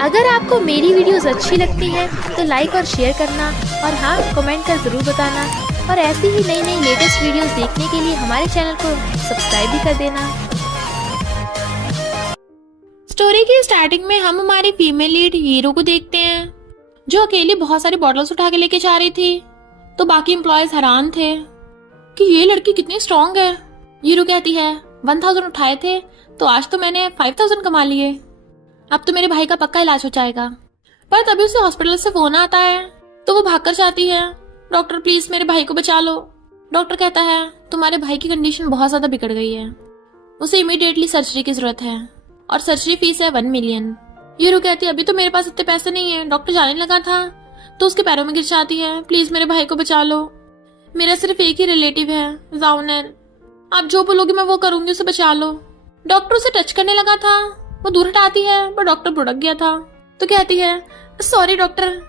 अगर आपको मेरी वीडियोस अच्छी लगती है तो लाइक और शेयर करना, और हाँ, कमेंट कर जरूर बताना। और ऐसी ही नई नई लेटेस्ट वीडियोस देखने के लिए हमारे चैनल को सब्सक्राइब भी कर देना। स्टोरी की स्टार्टिंग में हम हमारी फीमेल लीड हीरो को देखते हैं, जो अकेली बहुत सारी बॉटल्स उठा के लेके जा रही थी। तो बाकी एम्प्लॉयज हैरान थे कि ये लड़की कितनी स्ट्रांग है। हीरो कहती है 1000 उठाए थे तो आज तो मैंने 5000 कमा लिए, अब तो मेरे भाई का पक्का इलाज हो जाएगा। पर तभी उसे हॉस्पिटल से फोन आता है तो वो भागकर जाती है, डॉक्टर प्लीज मेरे भाई को बचा लो। डॉक्टर कहता है तुम्हारे भाई की कंडीशन बहुत ज्यादा बिगड़ गई है, उसे इमीडिएटली सर्जरी की जरूरत है और सर्जरी फीस है 1 मिलियन। हीरो कहती है अभी तो मेरे पास इतने पैसे नहीं है। डॉक्टर जाने लगा था तो उसके पैरों में गिर जाती है, प्लीज मेरे भाई को बचा लो, मेरा सिर्फ एक ही रिलेटिव है जाउनर, आप जो बोलोगे मैं वो करूंगी, उसे बचा लो। डॉक्टर उसे टच करने लगा था, वो दूर हटाती है पर डॉक्टर भुड़क गया था तो कहती है सॉरी डॉक्टर।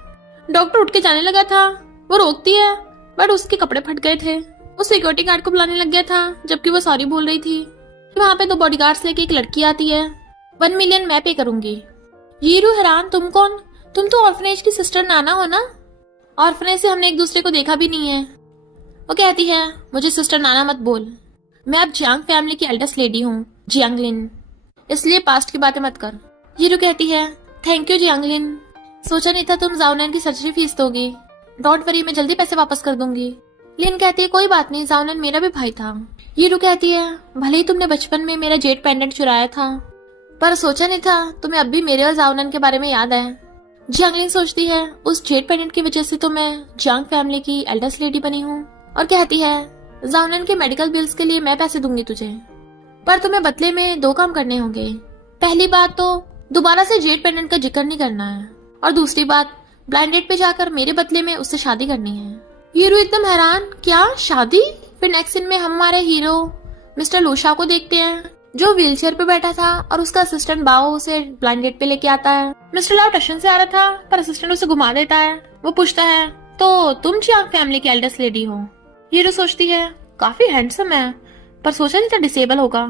डॉक्टर उठ के जाने लगा था, वो रोकती है बट उसके कपड़े फट गए थे। वो सिक्योरिटी गार्ड को बुलाने लग गया था जबकि वो सॉरी बोल रही थी। वहां पे 2 बॉडीगार्ड्स लेके एक लड़की आती है, 1 मिलियन मैं पे करूंगी। हीरो हैरान, तुम कौन? तुम तो ऑर्फनेज की सिस्टर नाना हो ना? ऑर्फनेज से हमने एक दूसरे को देखा भी नहीं है। वो कहती है मुझे सिस्टर नाना मत बोल, मैं अब जियांग फैमिली की एल्डेस्ट लेडी हूँ जियांगलिन, इसलिए पास्ट की बातें मत कर। हीरो कहती है थैंक यू जियांगलिन, सोचा नहीं था तुम जाउनन की सर्जरी फीस दोगी, डोंट वरी मैं जल्दी पैसे वापस कर दूंगी। लिन कहती है कोई बात नहीं, जाउनन मेरा भी भाई था। हीरो कहती है भले ही तुमने बचपन में मेरा जेड पेंडेंट चुराया था पर सोचा नहीं था तुम्हें अब भी मेरे और जाउनन के बारे में याद है। जियांगलिन सोचती है उस जेड पेंडेंट की वजह से तो मैं जियांग फैमिली की एल्डेस्ट लेडी बनी हूँ, और कहती है जाउनन के मेडिकल बिल्स के लिए मैं पैसे दूंगी तुझे, पर तुम्हें बदले में 2 काम करने होंगे। पहली बात तो दोबारा से जेड पेंडेंट का जिक्र नहीं करना है, और दूसरी बात ब्लाइंड डेट पे जाकर मेरे बदले में उससे शादी करनी है। हीरो एकदम हैरान, क्या शादी? फिर नेक्स्ट सीन में हम हमारे हीरो मिस्टर लूशा को देखते हैं जो व्हीलचेयर पे बैठा था और उसका असिस्टेंट बाओ उसे ब्लाइंड डेट पे लेके आता है। मिस्टर लाओ टशन से आ रहा था पर असिस्टेंट उसे घुमा देता है। वो पूछता है तो तुम जियांग फैमिली की एल्डेस्ट लेडी हो? हीरो सोचती है काफी हैंडसम है पर सोचा नहीं था डिसेबल होगा,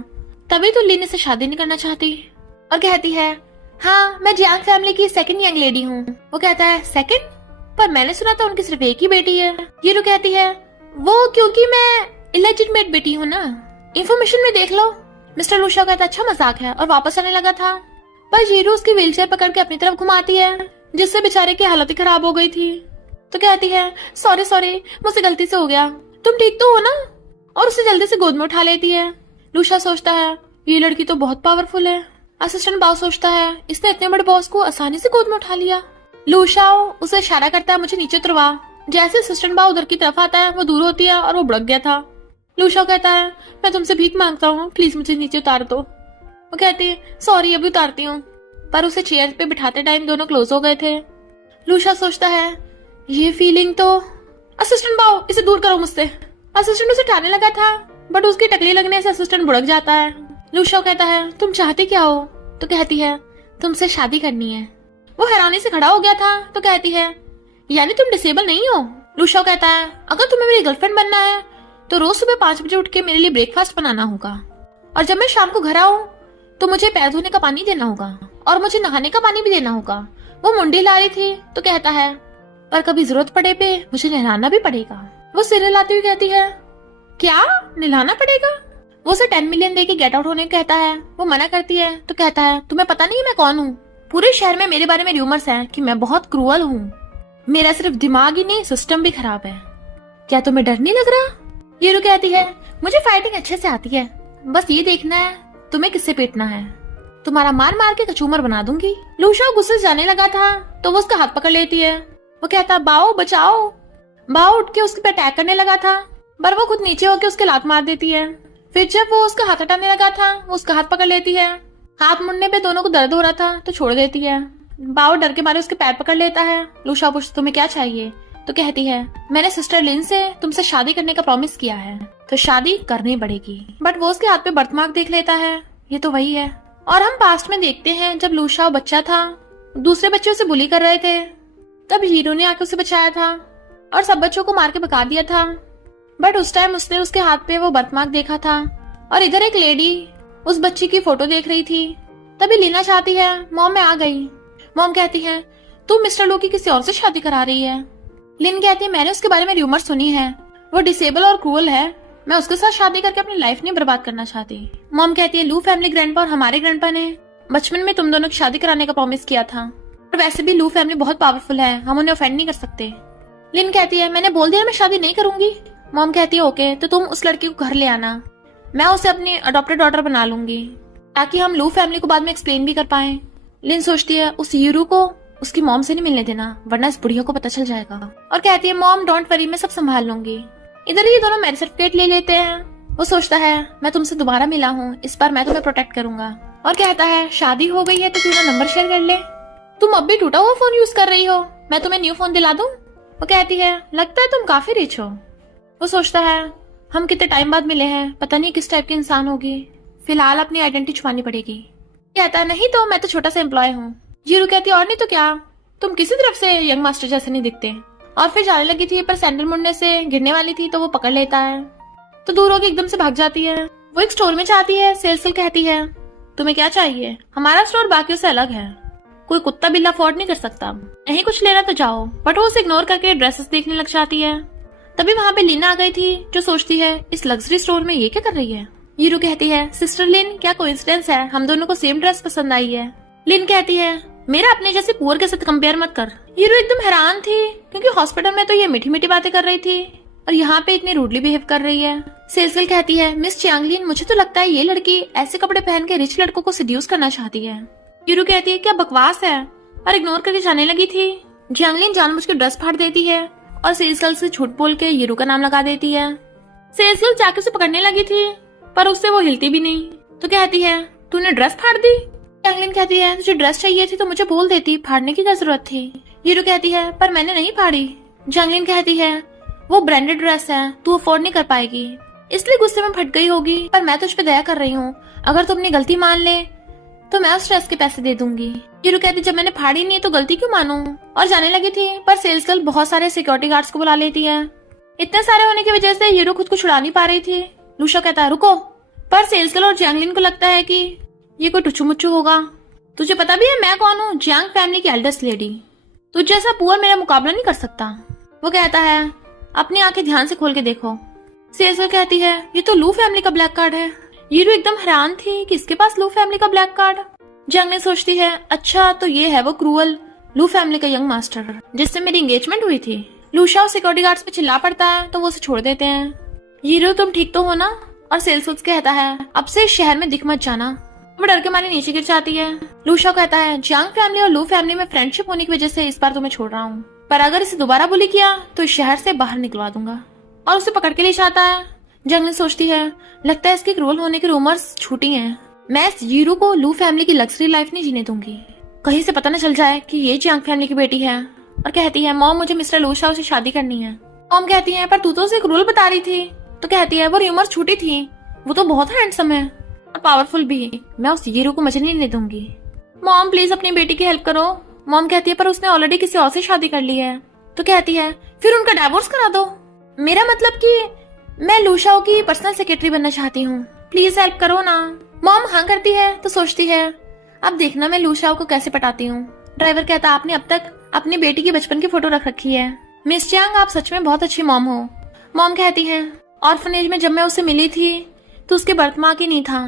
तभी तो लिन से शादी नहीं करना चाहती। और कहती है हाँ मैं जियांग फैमिली की सेकंड यंग लेडी हूँ। वो कहता है सेकंड? पर मैंने सुना था उनकी सिर्फ एक ही बेटी है। हीरो कहती है वो क्योंकि मैं इलेजिटमेट बेटी हूँ ना, इंफॉर्मेशन में देख लो। मिस्टर लूशा कहता अच्छा मजाक है और वापस आने लगा था, पर हीरो उसकी व्हीलचेयर पकड़ के अपनी तरफ घुमाती है जिससे बेचारे की हालत ही खराब हो गई थी। तो कहती है सॉरी सॉरी मुझसे गलती से हो गया, तुम ठीक तो हो ना? और उसे जल्दी से गोद में उठा लेती है। लूशा सोचता है ये लड़की तो बहुत पावरफुल है। असिस्टेंट बाव सोचता है इसने इतने बड़े बॉस को आसानी से गोद में उठा लिया। लूशा उसे इशारा करता है मुझे नीचे उतरवा। जैसे असिस्टेंट बाव उधर की तरफ आता है वो दूर होती है और वो भड़क गया था। लूशा कहता है मैं तुमसे भीख मांगता हूँ, प्लीज मुझे नीचे उतार दो। वो कहती है सॉरी अभी उतारती हूँ, पर उसे चेयर पे बिठाते टाइम दोनों क्लोज हो गए थे। लूशा सोचता है ये फीलिंग तो, असिस्टेंट बाव इसे दूर करो मुझसे। असिस्टेंट उसे उठाने लगा था बट उसकी टकली लगने से असिस्टेंट भुड़क जाता है। लूशा कहता है तुम चाहती क्या हो? तो कहती है तुमसे शादी करनी है। वो हैरानी से खड़ा हो गया था तो कहती है यानी तुम डिसेबल नहीं हो? लूशा कहता है अगर तुम्हें मेरी गर्लफ्रेंड बनना है तो रोज सुबह 5 बजे उठ के मेरे लिए ब्रेकफास्ट बनाना होगा, और जब मैं शाम को घर आऊँ तो मुझे पैर धोने का पानी देना होगा और मुझे नहाने का पानी भी देना होगा। वो मुंडी ला रही थी तो कहता है पर कभी जरूरत पड़े पे मुझे नहलाना भी पड़ेगा। वो सिर हिलाती हुई कहती है क्या नहलाना पड़ेगा? वो उसे 10 मिलियन दे के गेट आउट होने को कहता है। वो मना करती है तो कहता है तुम्हें पता नहीं मैं कौन हूँ? पूरे शहर में मेरे बारे में रूमर्स हैं कि मैं बहुत क्रूअल हूँ, मेरा सिर्फ दिमाग ही नहीं सिस्टम भी खराब है, क्या तुम्हें डर नहीं लग रहा? हीरो कहती है मुझे फाइटिंग अच्छे से आती है, बस ये देखना है तुम्हें किससे पीटना है, तुम्हारा मार मार के कचूमर बना दूंगी। लूशा गुस्से से जाने लगा था तो वो उसका हाथ पकड़ लेती है। वो कहता बाओ बचाओ। बाओ उठ के उसके पे अटैक करने लगा था पर वो खुद नीचे होकर उसके लात मार देती है। फिर जब वो उसका हाथ हटाने लगा था वो उसका हाथ पकड़ लेती है। हाथ मुड़ने पे दोनों को दर्द हो रहा था तो छोड़ देती है। बाओ डर के मारे उसके पैर पकड़ लेता है। लूशा पूछती तुम्हें क्या चाहिए? तो कहती है मैंने सिस्टर लिन से तुमसे शादी करने का प्रॉमिस किया है तो शादी करनी पड़ेगी। बट वो उसके हाथ पे बर्थमार्क देख लेता है, ये तो वही है। और हम पास्ट में देखते हैं जब लूशा बच्चा था, दूसरे बच्चे उसे बुली कर रहे थे, तब हीरो ने आके उसे बचाया था और सब बच्चों को मार के भगा दिया था। बट उस टाइम उसने उसके हाथ पे वो बर्थमार्क देखा था और इधर एक लेडी उस बच्ची की फोटो देख रही थी। तभी लीना चाहती है मॉम मैं आ गई। मॉम कहती है तू मिस्टर लो की किसी और से शादी करा रही है। लिन कहती है मैंने उसके बारे में र्यूमर सुनी है, वो डिसेबल और क्रूअल है, मैं उसके साथ शादी करके अपनी लाइफ नहीं बर्बाद करना चाहती। मॉम कहती है लू फैमिली ग्रैंडपा और हमारे ग्रैंडपा ने बचपन में तुम दोनों की शादी कराने का प्रॉमिस किया था, और वैसे भी लू फैमिली बहुत पावरफुल है, हम उन्हें ऑफेंड नहीं कर सकते। लिन कहती है मैंने बोल दिया मैं शादी नहीं करूंगी। मॉम कहती है ओके, तो तुम उस लड़की को घर ले आना, मैं उसे अपनी अडॉप्टेड डॉटर बना लूंगी ताकि हम लू फैमिली को बाद में एक्सप्लेन भी कर पाए। लिन सोचती है उस यूरू को उसकी मॉम से नहीं मिलने देना, वरना इस बुढ़िया को पता चल जाएगा, और कहती है मॉम डोंट वरी, मैं सब संभाल लूंगी। इधर ये दोनों मैरिज सर्टिफिकेट ले लेते हैं। वो सोचता है मैं तुमसे दोबारा मिला हूँ, इस बार मैं तुम्हें प्रोटेक्ट करूंगा, और कहता है शादी हो गई है तो क्यों ना नंबर शेयर कर ले, तुम अब भी टूटा हुआ फोन यूज कर रही हो, मैं तुम्हें न्यू फोन दिला दूं। वो कहती है लगता है तुम काफी रिच हो। वो सोचता है हम कितने टाइम बाद मिले हैं, पता नहीं किस टाइप की इंसान होगी, फिलहाल अपनी आइडेंटिटी छुपानी पड़ेगी। कहता है नहीं तो मैं तो छोटा सा एम्प्लॉय हूँ। जीरू कहती है और नहीं तो क्या, तुम किसी तरफ से यंग मास्टर जैसे नहीं दिखते। और फिर जाने लगी थी पर सैंडल मुड़ने से गिरने वाली थी तो वो पकड़ लेता है, तो दूर होकर एकदम से भाग जाती है। वो एक स्टोर में जाती है, सेल्स गर्ल कहती है तुम्हें क्या चाहिए, हमारा स्टोर बाकियों से अलग है, कोई कुत्ता बिल्ला अफोर्ड नहीं कर सकता, नहीं कुछ लेना तो जाओ। बट वो उसे इग्नोर करके ड्रेसेस देखने लग जाती है। तभी वहाँ पे लिन आ गई थी जो सोचती है इस लग्जरी स्टोर में ये क्या कर रही है। यूरू कहती है सिस्टर लिन क्या कोइंसिडेंस है, हम दोनों को सेम ड्रेस पसंद आई है। लिन कहती है मेरा अपने जैसे पुअर के साथ कंपेयर मत कर। यूरू एकदम हैरान थी क्योंकि हॉस्पिटल में तो ये मीठी मीठी बातें कर रही थी और यहाँ पे इतनी रूडली बिहेव कर रही है। सेल्स गर्ल कहती है मिस चियांगलिन मुझे तो लगता है ये लड़की ऐसे कपड़े पहन के रिच लड़कों को सिड्यूस करना चाहती है। यूरू कहती है क्या बकवास है, और इग्नोर करके जाने लगी थी। जियांगलिन जानबूझ के ड्रेस फाड़ देती है और सेल्स गर्ल से झूठ बोल के यूरू का नाम लगा देती है। सेल्स गर्ल जाके उसे पकड़ने लगी थी पर उससे वो हिलती भी नहीं, तो कहती है तूने ड्रेस फाड़ दी। जियांगलिन कहती है तुझे ड्रेस चाहिए थी तो मुझे बोल देती, फाड़ने की क्या जरूरत थी। यूरू कहती है पर मैंने नहीं फाड़ी। जियांगलिन कहती है वो ब्रांडेड ड्रेस है, तू अफोर्ड नहीं कर पाएगी, इसलिए गुस्से में फट गई होगी, पर मैं तुझ पे दया कर रही हूँ, अगर तू अपनी गलती मान ले तो मैं उस ड्रेस के पैसे दे दूंगी। यूरू कहती जब मैंने फाड़ी नहीं तो गलती क्यों मानूं, और जाने लगी थी पर सेल्स गर्ल बहुत सारे सिक्योरिटी गार्ड्स को बुला लेती है। इतने सारे होने की वजह से यूरू खुद को छुड़ा नहीं पा रही थी। लूशा कहता है रुको, पर सेल्स गर्ल और जियांगलिन को लगता है कि ये कोई टुच्चू मुच्चू होगा। तुझे पता भी है मैं कौन हूँ, जियांग फैमिली की एल्डेस्ट लेडी, तुझ जैसा पुअर मेरा मुकाबला नहीं कर सकता। वो कहता है अपनी आंखें ध्यान से खोल के देखो। सेल्स गर्ल कहती है ये तो लू फैमिली का ब्लैक कार्ड है। यूरू एकदम हैरान थी कि इसके पास लू फैमिली का ब्लैक कार्ड। जियांगलिन सोचती है अच्छा तो ये है वो क्रूअल लू फैमिली का यंग मास्टर जिससे मेरी एंगेजमेंट हुई थी। लूशा और सिक्योरिटी गार्ड्स पे चिल्ला पड़ता है तो वो उसे छोड़ देते हैं। यूरू तुम ठीक तो हो ना, और सेल्स गर्ल कहता है अब से इस शहर में दिख मत जाना। वो डर के मारे नीचे गिर जाती है। लूशा कहता है जियांग फैमिली और लू फैमिली में फ्रेंडशिप होने की वजह से इस बार तुम्हें छोड़ रहा हूँ, पर अगर इसे दोबारा बुली किया तो इस शहर से बाहर निकलवा दूंगा, और उसे पकड़ के ले जाता है। जियांगलिन सोचती है लगता है इसके क्रूअल होने के रूमर्स झूठी हैं, मैं इस यूरू को लू फैमिली की लग्जरी लाइफ नहीं जीने दूंगी, कहीं से पता न चल जाए कि ये जियांग फैमिली की बेटी है। और कहती है मॉम मुझे मिस्टर लूशा से शादी करनी है। मॉम कहती है पर तू तो उसे क्रूअल बता रही थी। तो कहती है वो रूमर्स झूठी थी, वो तो बहुत हैंडसम है और पावरफुल भी, मैं उस यूरू को मजे नहीं दूंगी। मॉम प्लीज अपनी बेटी की हेल्प करो। मॉम कहती है पर उसने ऑलरेडी किसी और से शादी कर ली है। तो कहती है फिर उनका डाइवोर्स करा दो, मेरा मतलब कि मैं लूशाओ की पर्सनल सेक्रेटरी बनना चाहती हूँ, प्लीज हेल्प करो ना। मॉम हाँ करती है तो सोचती है अब देखना मैं लूशाओ को कैसे पटाती हूँ। ड्राइवर कहता आपने अब तक अपनी बेटी की बचपन की फोटो रख रखी है, मिस चियांग आप सच में बहुत अच्छी मॉम हो। मॉम कहती है ऑर्फनेज में जब मैं उससे मिली थी तो उसके बर्थमार्क ही नहीं था,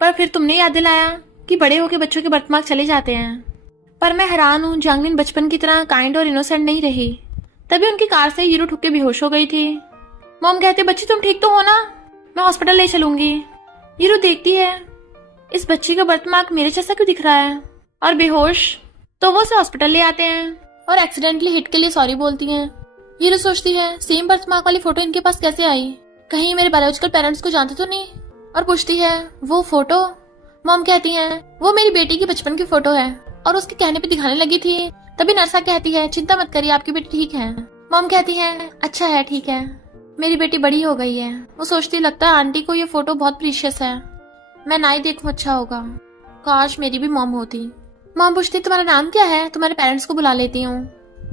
पर फिर तुमने याद दिलाया कि बड़े होके बच्चों के बर्थमार्क चले जाते हैं। पर मैं हैरान हूँ जियांगलिन बचपन की तरह काइंड और इनोसेंट नहीं रही। तभी उनकी कार से यूरू ठुक के बेहोश हो गई थी। मॉम कहती बच्ची तुम ठीक तो हो ना, मैं हॉस्पिटल ले चलूंगी। यूरू देखती है इस बच्ची का बर्थमार्क मेरे जैसा क्यों दिख रहा है, और बेहोश, तो वो उसे हॉस्पिटल ले आते हैं और एक्सीडेंटली हिट के लिए सॉरी बोलती हैं। यूरू सोचती है सेम बर्थमार्क वाली फोटो इनके पास कैसे आई, कहीं मेरे बायोलॉजिकल पेरेंट्स को जानते तो नहीं, और पूछती है वो फोटो। मॉम कहती है वो मेरी बेटी की बचपन की फोटो है और उसके कहने पे दिखाने लगी थी। तभी नर्सा कहती है चिंता मत करिए आपकी बेटी ठीक है। मॉम कहती है अच्छा है ठीक है, मेरी बेटी बड़ी हो गई है। वो सोचती लगता है आंटी को ये फोटो बहुत प्रीशियस है, मैं ना ही देखूं अच्छा होगा, काश मेरी भी मॉम होती। मॉम पूछती तुम्हारा नाम क्या है, तुम्हारे पेरेंट्स को बुला लेती हूँ।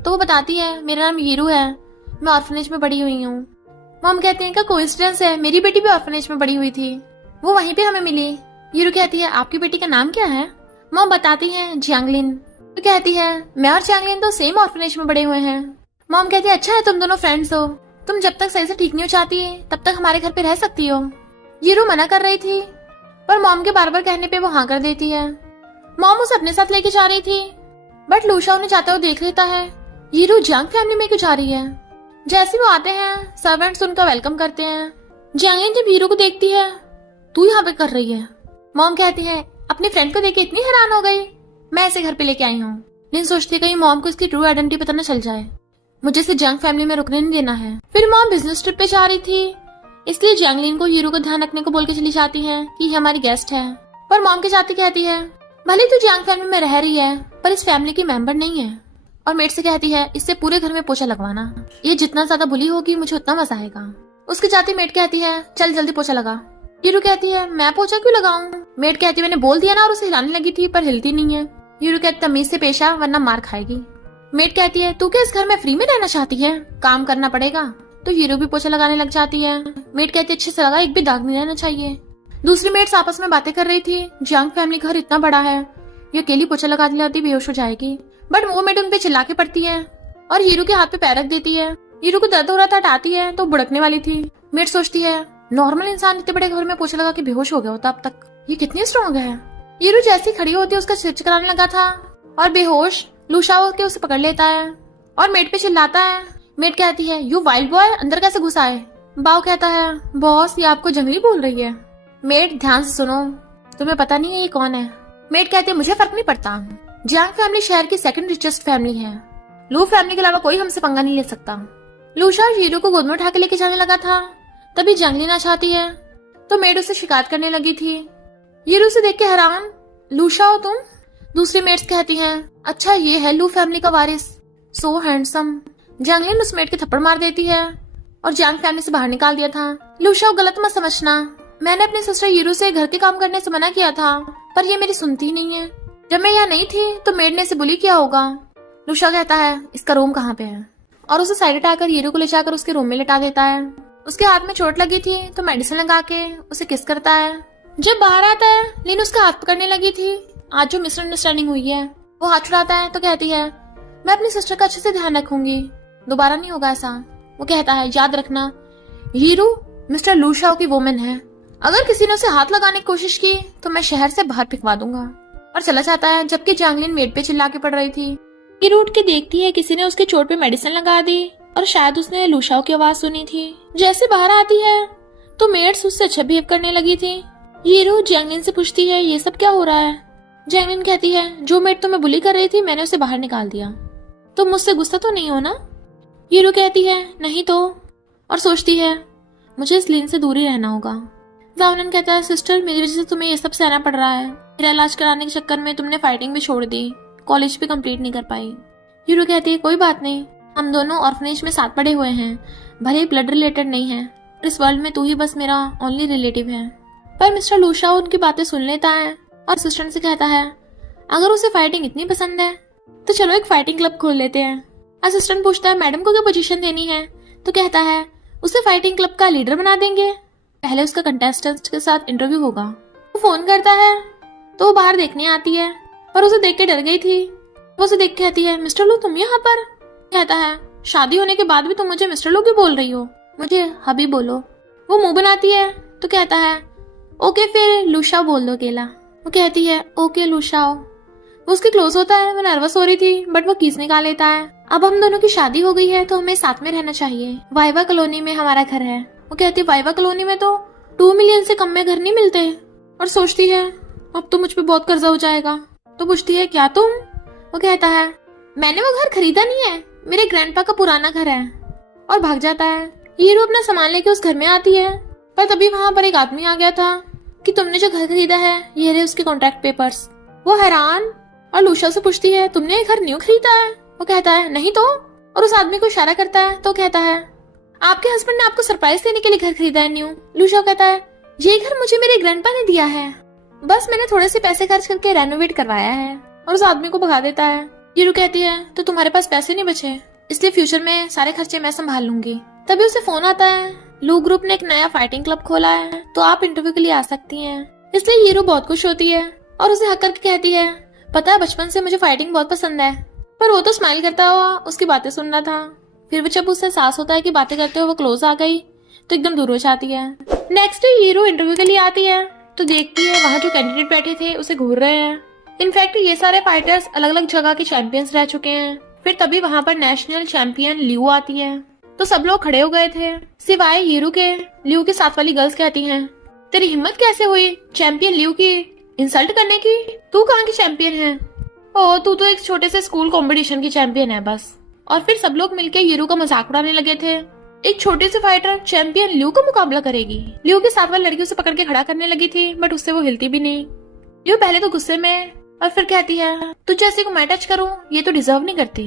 तो वो बताती है मेरा नाम यूरू है, मैं ऑर्फनेज में बड़ी हुई हूँ। मॉम कहती है क्या कोइंसिडेंस है, मेरी बेटी भी ऑर्फनेज में बड़ी हुई थी, वो वहीं पे हमें मिली। यूरू कहती है आपकी बेटी का नाम क्या है। मॉम बताती है जियांगलिन। तो कहती है मैं और चैंगलिन तो सेम ऑर्फनेज में बड़े हुए हैं। मॉम कहती है अच्छा है तुम दोनों फ्रेंड्स हो, तुम जब तक सही से ठीक नहीं हो चाहती तब तक हमारे घर पे रह सकती हो। हीरो मना कर रही थी पर मॉम के बार बार कहने पे वो हाँ कर देती है। मॉम उसे अपने साथ लेके जा रही थी बट लूशा उन्हें जाते हुए देख लेता है। हीरो जंग फैमिली में क्यों जा रही है? जैसे वो आते हैं सर्वेंट्स उनका वेलकम करते हैं। जैंगलिन जब हीरो को देखती है तू यहाँ पे कर रही है? मॉम कहती है अपने फ्रेंड को देख के इतनी हैरान हो गई, मैं इसे घर पे लेके आई हूँ। लिन सोचती है कहीं मॉम को इसकी ट्रू आइडेंटिटी पता न चल जाए, मुझे इसे जंग फैमिली में रुकने नहीं देना है। फिर मॉम बिजनेस ट्रिप पे जा रही थी इसलिए जैंगलिन को हीरो का ध्यान रखने को बोल के चली जाती है कि ये हमारी गेस्ट है। पर मॉम के जाती कहती है भले तू जंग फैमिली में रह रही है पर इस फैमिली की मेंबर नहीं है। और मेड से कहती है इससे पूरे घर में पोछा लगवाना, ये जितना ज्यादा बुली होगी मुझे उतना मजा आएगा। उसके जाती मेड कहती है चल जल्दी पोछा लगा। हीरो कहती है मैं पोछा क्यों लगाऊं? मेड कहती है मैंने बोल दिया ना, और उसे हिलाने लगी थी पर हिलती नहीं है। हीरो कहती तमीज से पेश आ वरना मार खाएगी। मेड कहती है तू क्या इस घर में फ्री में रहना चाहती है, काम करना पड़ेगा। तो हीरो भी पोछा लगाने लग जाती है। मेड कहती है अच्छे से लगा, एक भी दाग नहीं रहना चाहिए। दूसरी मेड्स आपस में बातें कर रही थी जंग फैमिली घर इतना बड़ा है, ये अकेली पोछा लगा दिलाती बेहोश हो जाएगी। बट वो मेड उन पे चिल्ला के पड़ती है और हीरो के हाथ पे पैर रख देती है। हीरो को दर्द हो रहा था, हटाती है तो बुड़कने वाली थी। मेड सोचती है नॉर्मल इंसान इतने बड़े घर में पोछा लगा के बेहोश हो गया होता अब तक, ये कितनी स्ट्रॉन्ग है। हीरो जैसी खड़ी होती है उसका सिर चकराने लगा था और बेहोश लूशा होकर उसे पकड़ लेता है और मेड पे चिल्लाता है। मेड कहती है यू वाइल्ड बॉय, अंदर कैसे घुसा है? बाव कहता है बॉस ये आपको जंगली बोल रही है। मेड ध्यान से सुनो, तुम्हें पता नहीं है ये कौन है? मेड कहती है मुझे फर्क नहीं पड़ता, जंग फैमिली शहर की सेकंड रिचेस्ट फैमिली है, लू फैमिली के अलावा कोई हमसे पंगा नहीं ले सकता। लूशा हीरो को गोद में उठा के लेके जाने लगा था तभी जंगलिन आ जाती है तो मेड उसे शिकायत करने लगी थी। हीरो उसे देख के हैरान, लूशा हो तुम? दूसरी मेड्स कहती हैं अच्छा ये है लू फैमिली का वारिस, सो हैंडसम। जंगलिन उस मेड के थप्पड़ मार देती है और जंग फैमिली से बाहर निकाल दिया था। लूशा गलत मत समझना, मैंने अपने सिस्टर हीरो से घर के काम करने से मना किया था पर ये मेरी सुनती नहीं है। जब मैं यहाँ नहीं थी तो मेड ने इसे बुली किया होगा। लूशा कहता है इसका रूम कहाँ पे है और उसे साइड हटाकर हीरो को ले जाकर उसके रूम में लिटा देता है। उसके हाथ में चोट लगी थी तो मेडिसिन लगा के उसे किस करता है। जब बाहर आता है लिन उसका हाथ पकड़ने लगी थी, आज जो मिसअंडरस्टैंडिंग हुई है वो हाथ छुड़ाता है तो कहती है मैं अपनी सिस्टर का अच्छे से ध्यान रखूंगी, दोबारा नहीं होगा ऐसा। वो कहता है याद रखना हीरो मिस्टर लूशाओ की वोमेन है, अगर किसी ने उसे हाथ लगाने की कोशिश की तो मैं शहर से बाहर फेंकवा दूंगा। और चला जाता है जबकि जैंगलिन मेड पे चिल्ला के पड़ रही थी। हीरो उठ के देखती है किसी ने उसके चोट पे मेडिसिन लगा दी और शायद उसने लूशाओ की आवाज सुनी थी। जैसे बाहर आती है तो मेड्स उससे अच्छा बिहेव करने लगी थी। हीरो जैंगलिन से पूछती है ये सब क्या हो रहा है? जैंगलिन कहती है जो मेड तुम्हें बुली कर रही थी मैंने उसे बाहर निकाल दिया, तुम मुझसे गुस्सा तो नहीं हो ना? हीरो कहती है नहीं तो, और सोचती है मुझे इस लिन से दूरी रहना होगा। जावनन कहता है सिस्टर मेरी वजह से तुम्हें ये सब सहना पड़ रहा है, मेरा इलाज कराने के चक्कर में तुमने फाइटिंग भी छोड़ दी, कॉलेज भी कंप्लीट नहीं कर पाई। हीरो कहती है कोई बात नहीं, हम दोनों ऑर्फनेज में साथ पढ़े हुए हैं, भले ही ब्लड रिलेटेड नहीं है, इस वर्ल्ड में तू ही बस मेरा ओनली रिलेटिव है। पर मिस्टर लूशा उनकी बातें सुन लेता है और असिस्टेंट से कहता है अगर उसे फाइटिंग इतनी पसंद है तो चलो एक फाइटिंग क्लब खोल लेते हैं। असिस्टेंट पूछता है मैडम को क्या पोजीशन देनी है? तो कहता है उसे फाइटिंग क्लब का लीडर बना देंगे, पहले उसका कंटेस्टेंट के साथ इंटरव्यू होगा। वो फोन करता है तो वो बाहर देखने आती है पर उसे देख के डर गई थी। वो उसे देख के कहती है मिस्टर लू तुम यहाँ पर? कहता है शादी होने के बाद भी तुम मुझे मिस्टर लू क्यों बोल रही हो, मुझे हबी बोलो। वो मुंह बनाती है तो कहता है ओके फिर लूशा बोल दो अकेला। वो कहती है ओके लूशाओ। वो उसके क्लोज होता है, वो नर्वस हो रही थी बट वो कीस निकाल लेता है। अब हम दोनों की शादी हो गई है तो हमें साथ में रहना चाहिए, वाइवा कॉलोनी में हमारा घर है। वो कहती है वाइवा कॉलोनी में तो 2 मिलियन से कम में घर नहीं मिलते। और सोचती है अब तो मुझ पे बहुत कर्जा हो जाएगा। तो पूछती है क्या तुम? वो कहता है मैंने वो घर खरीदा नहीं है, मेरे ग्रैंडपा का पुराना घर है, और भाग जाता है। हीरो अपना सामान लेके उस घर में आती है पर तभी वहाँ पर एक आदमी आ गया था कि तुमने जो घर खरीदा है ये रहे उसके कॉन्ट्रैक्ट पेपर्स। वो हैरान और लूशा से पूछती है तुमने ये घर न्यू खरीदा है? वो कहता है नहीं तो, और उस आदमी को इशारा करता है तो कहता है आपके हस्बैंड ने आपको सरप्राइज देने के लिए घर खरीदा है न्यू। लूशा कहता है ये घर मुझे मेरे ग्रैंडपा ने दिया है, बस मैंने थोड़े से पैसे खर्च करके रेनोवेट करवाया है, और उस आदमी को भगा देता है। हीरो कहती है तो तुम्हारे पास पैसे नहीं बचे, इसलिए फ्यूचर में सारे खर्चे मैं संभाल लूंगी। तभी उसे फोन आता है लू ग्रुप ने एक नया फाइटिंग क्लब खोला है तो आप इंटरव्यू के लिए आ सकती हैं। इसलिए हीरो बहुत खुश होती है और उसे हक करके कहती है पता है बचपन से मुझे फाइटिंग बहुत पसंद है। पर वो तो स्माइल करता हुआ उसकी बातें सुन रहा था। फिर भी जब उससे एहसास होता है कि बातें करते हुए वो क्लोज आ गई तो एकदम दूर हो जाती है। नेक्स्ट डे हीरो इंटरव्यू के लिए आती है तो देखती है वहाँ जो कैंडिडेट बैठे थे उसे घूर रहे हैं। इनफैक्ट ये सारे फाइटर्स अलग अलग जगह के चैंपियंस रह चुके हैं। फिर तभी वहाँ पर नेशनल चैंपियन लियू आती है तो सब लोग खड़े हो गए थे सिवाय हीरो के। लियू के साथ वाली गर्ल्स कहती हैं, तेरी हिम्मत कैसे हुई चैंपियन लियू की इंसल्ट करने की? तू कहाँ की चैंपियन है? ओ तू तो एक छोटे से स्कूल कंपटीशन की चैंपियन है बस। और फिर सब लोग मिलकर हीरो का मजाक उड़ाने लगे थे। एक छोटे से फाइटर चैंपियन लियू का मुकाबला करेगी। लियू के साथ वाली लड़की उसे पकड़ के खड़ा करने लगी थी बट उससे वो हिलती भी नहीं। लियू पहले तो गुस्से में और फिर कहती है, तुझ जैसी को मैं टच करूं ये तो डिजर्व नहीं करती।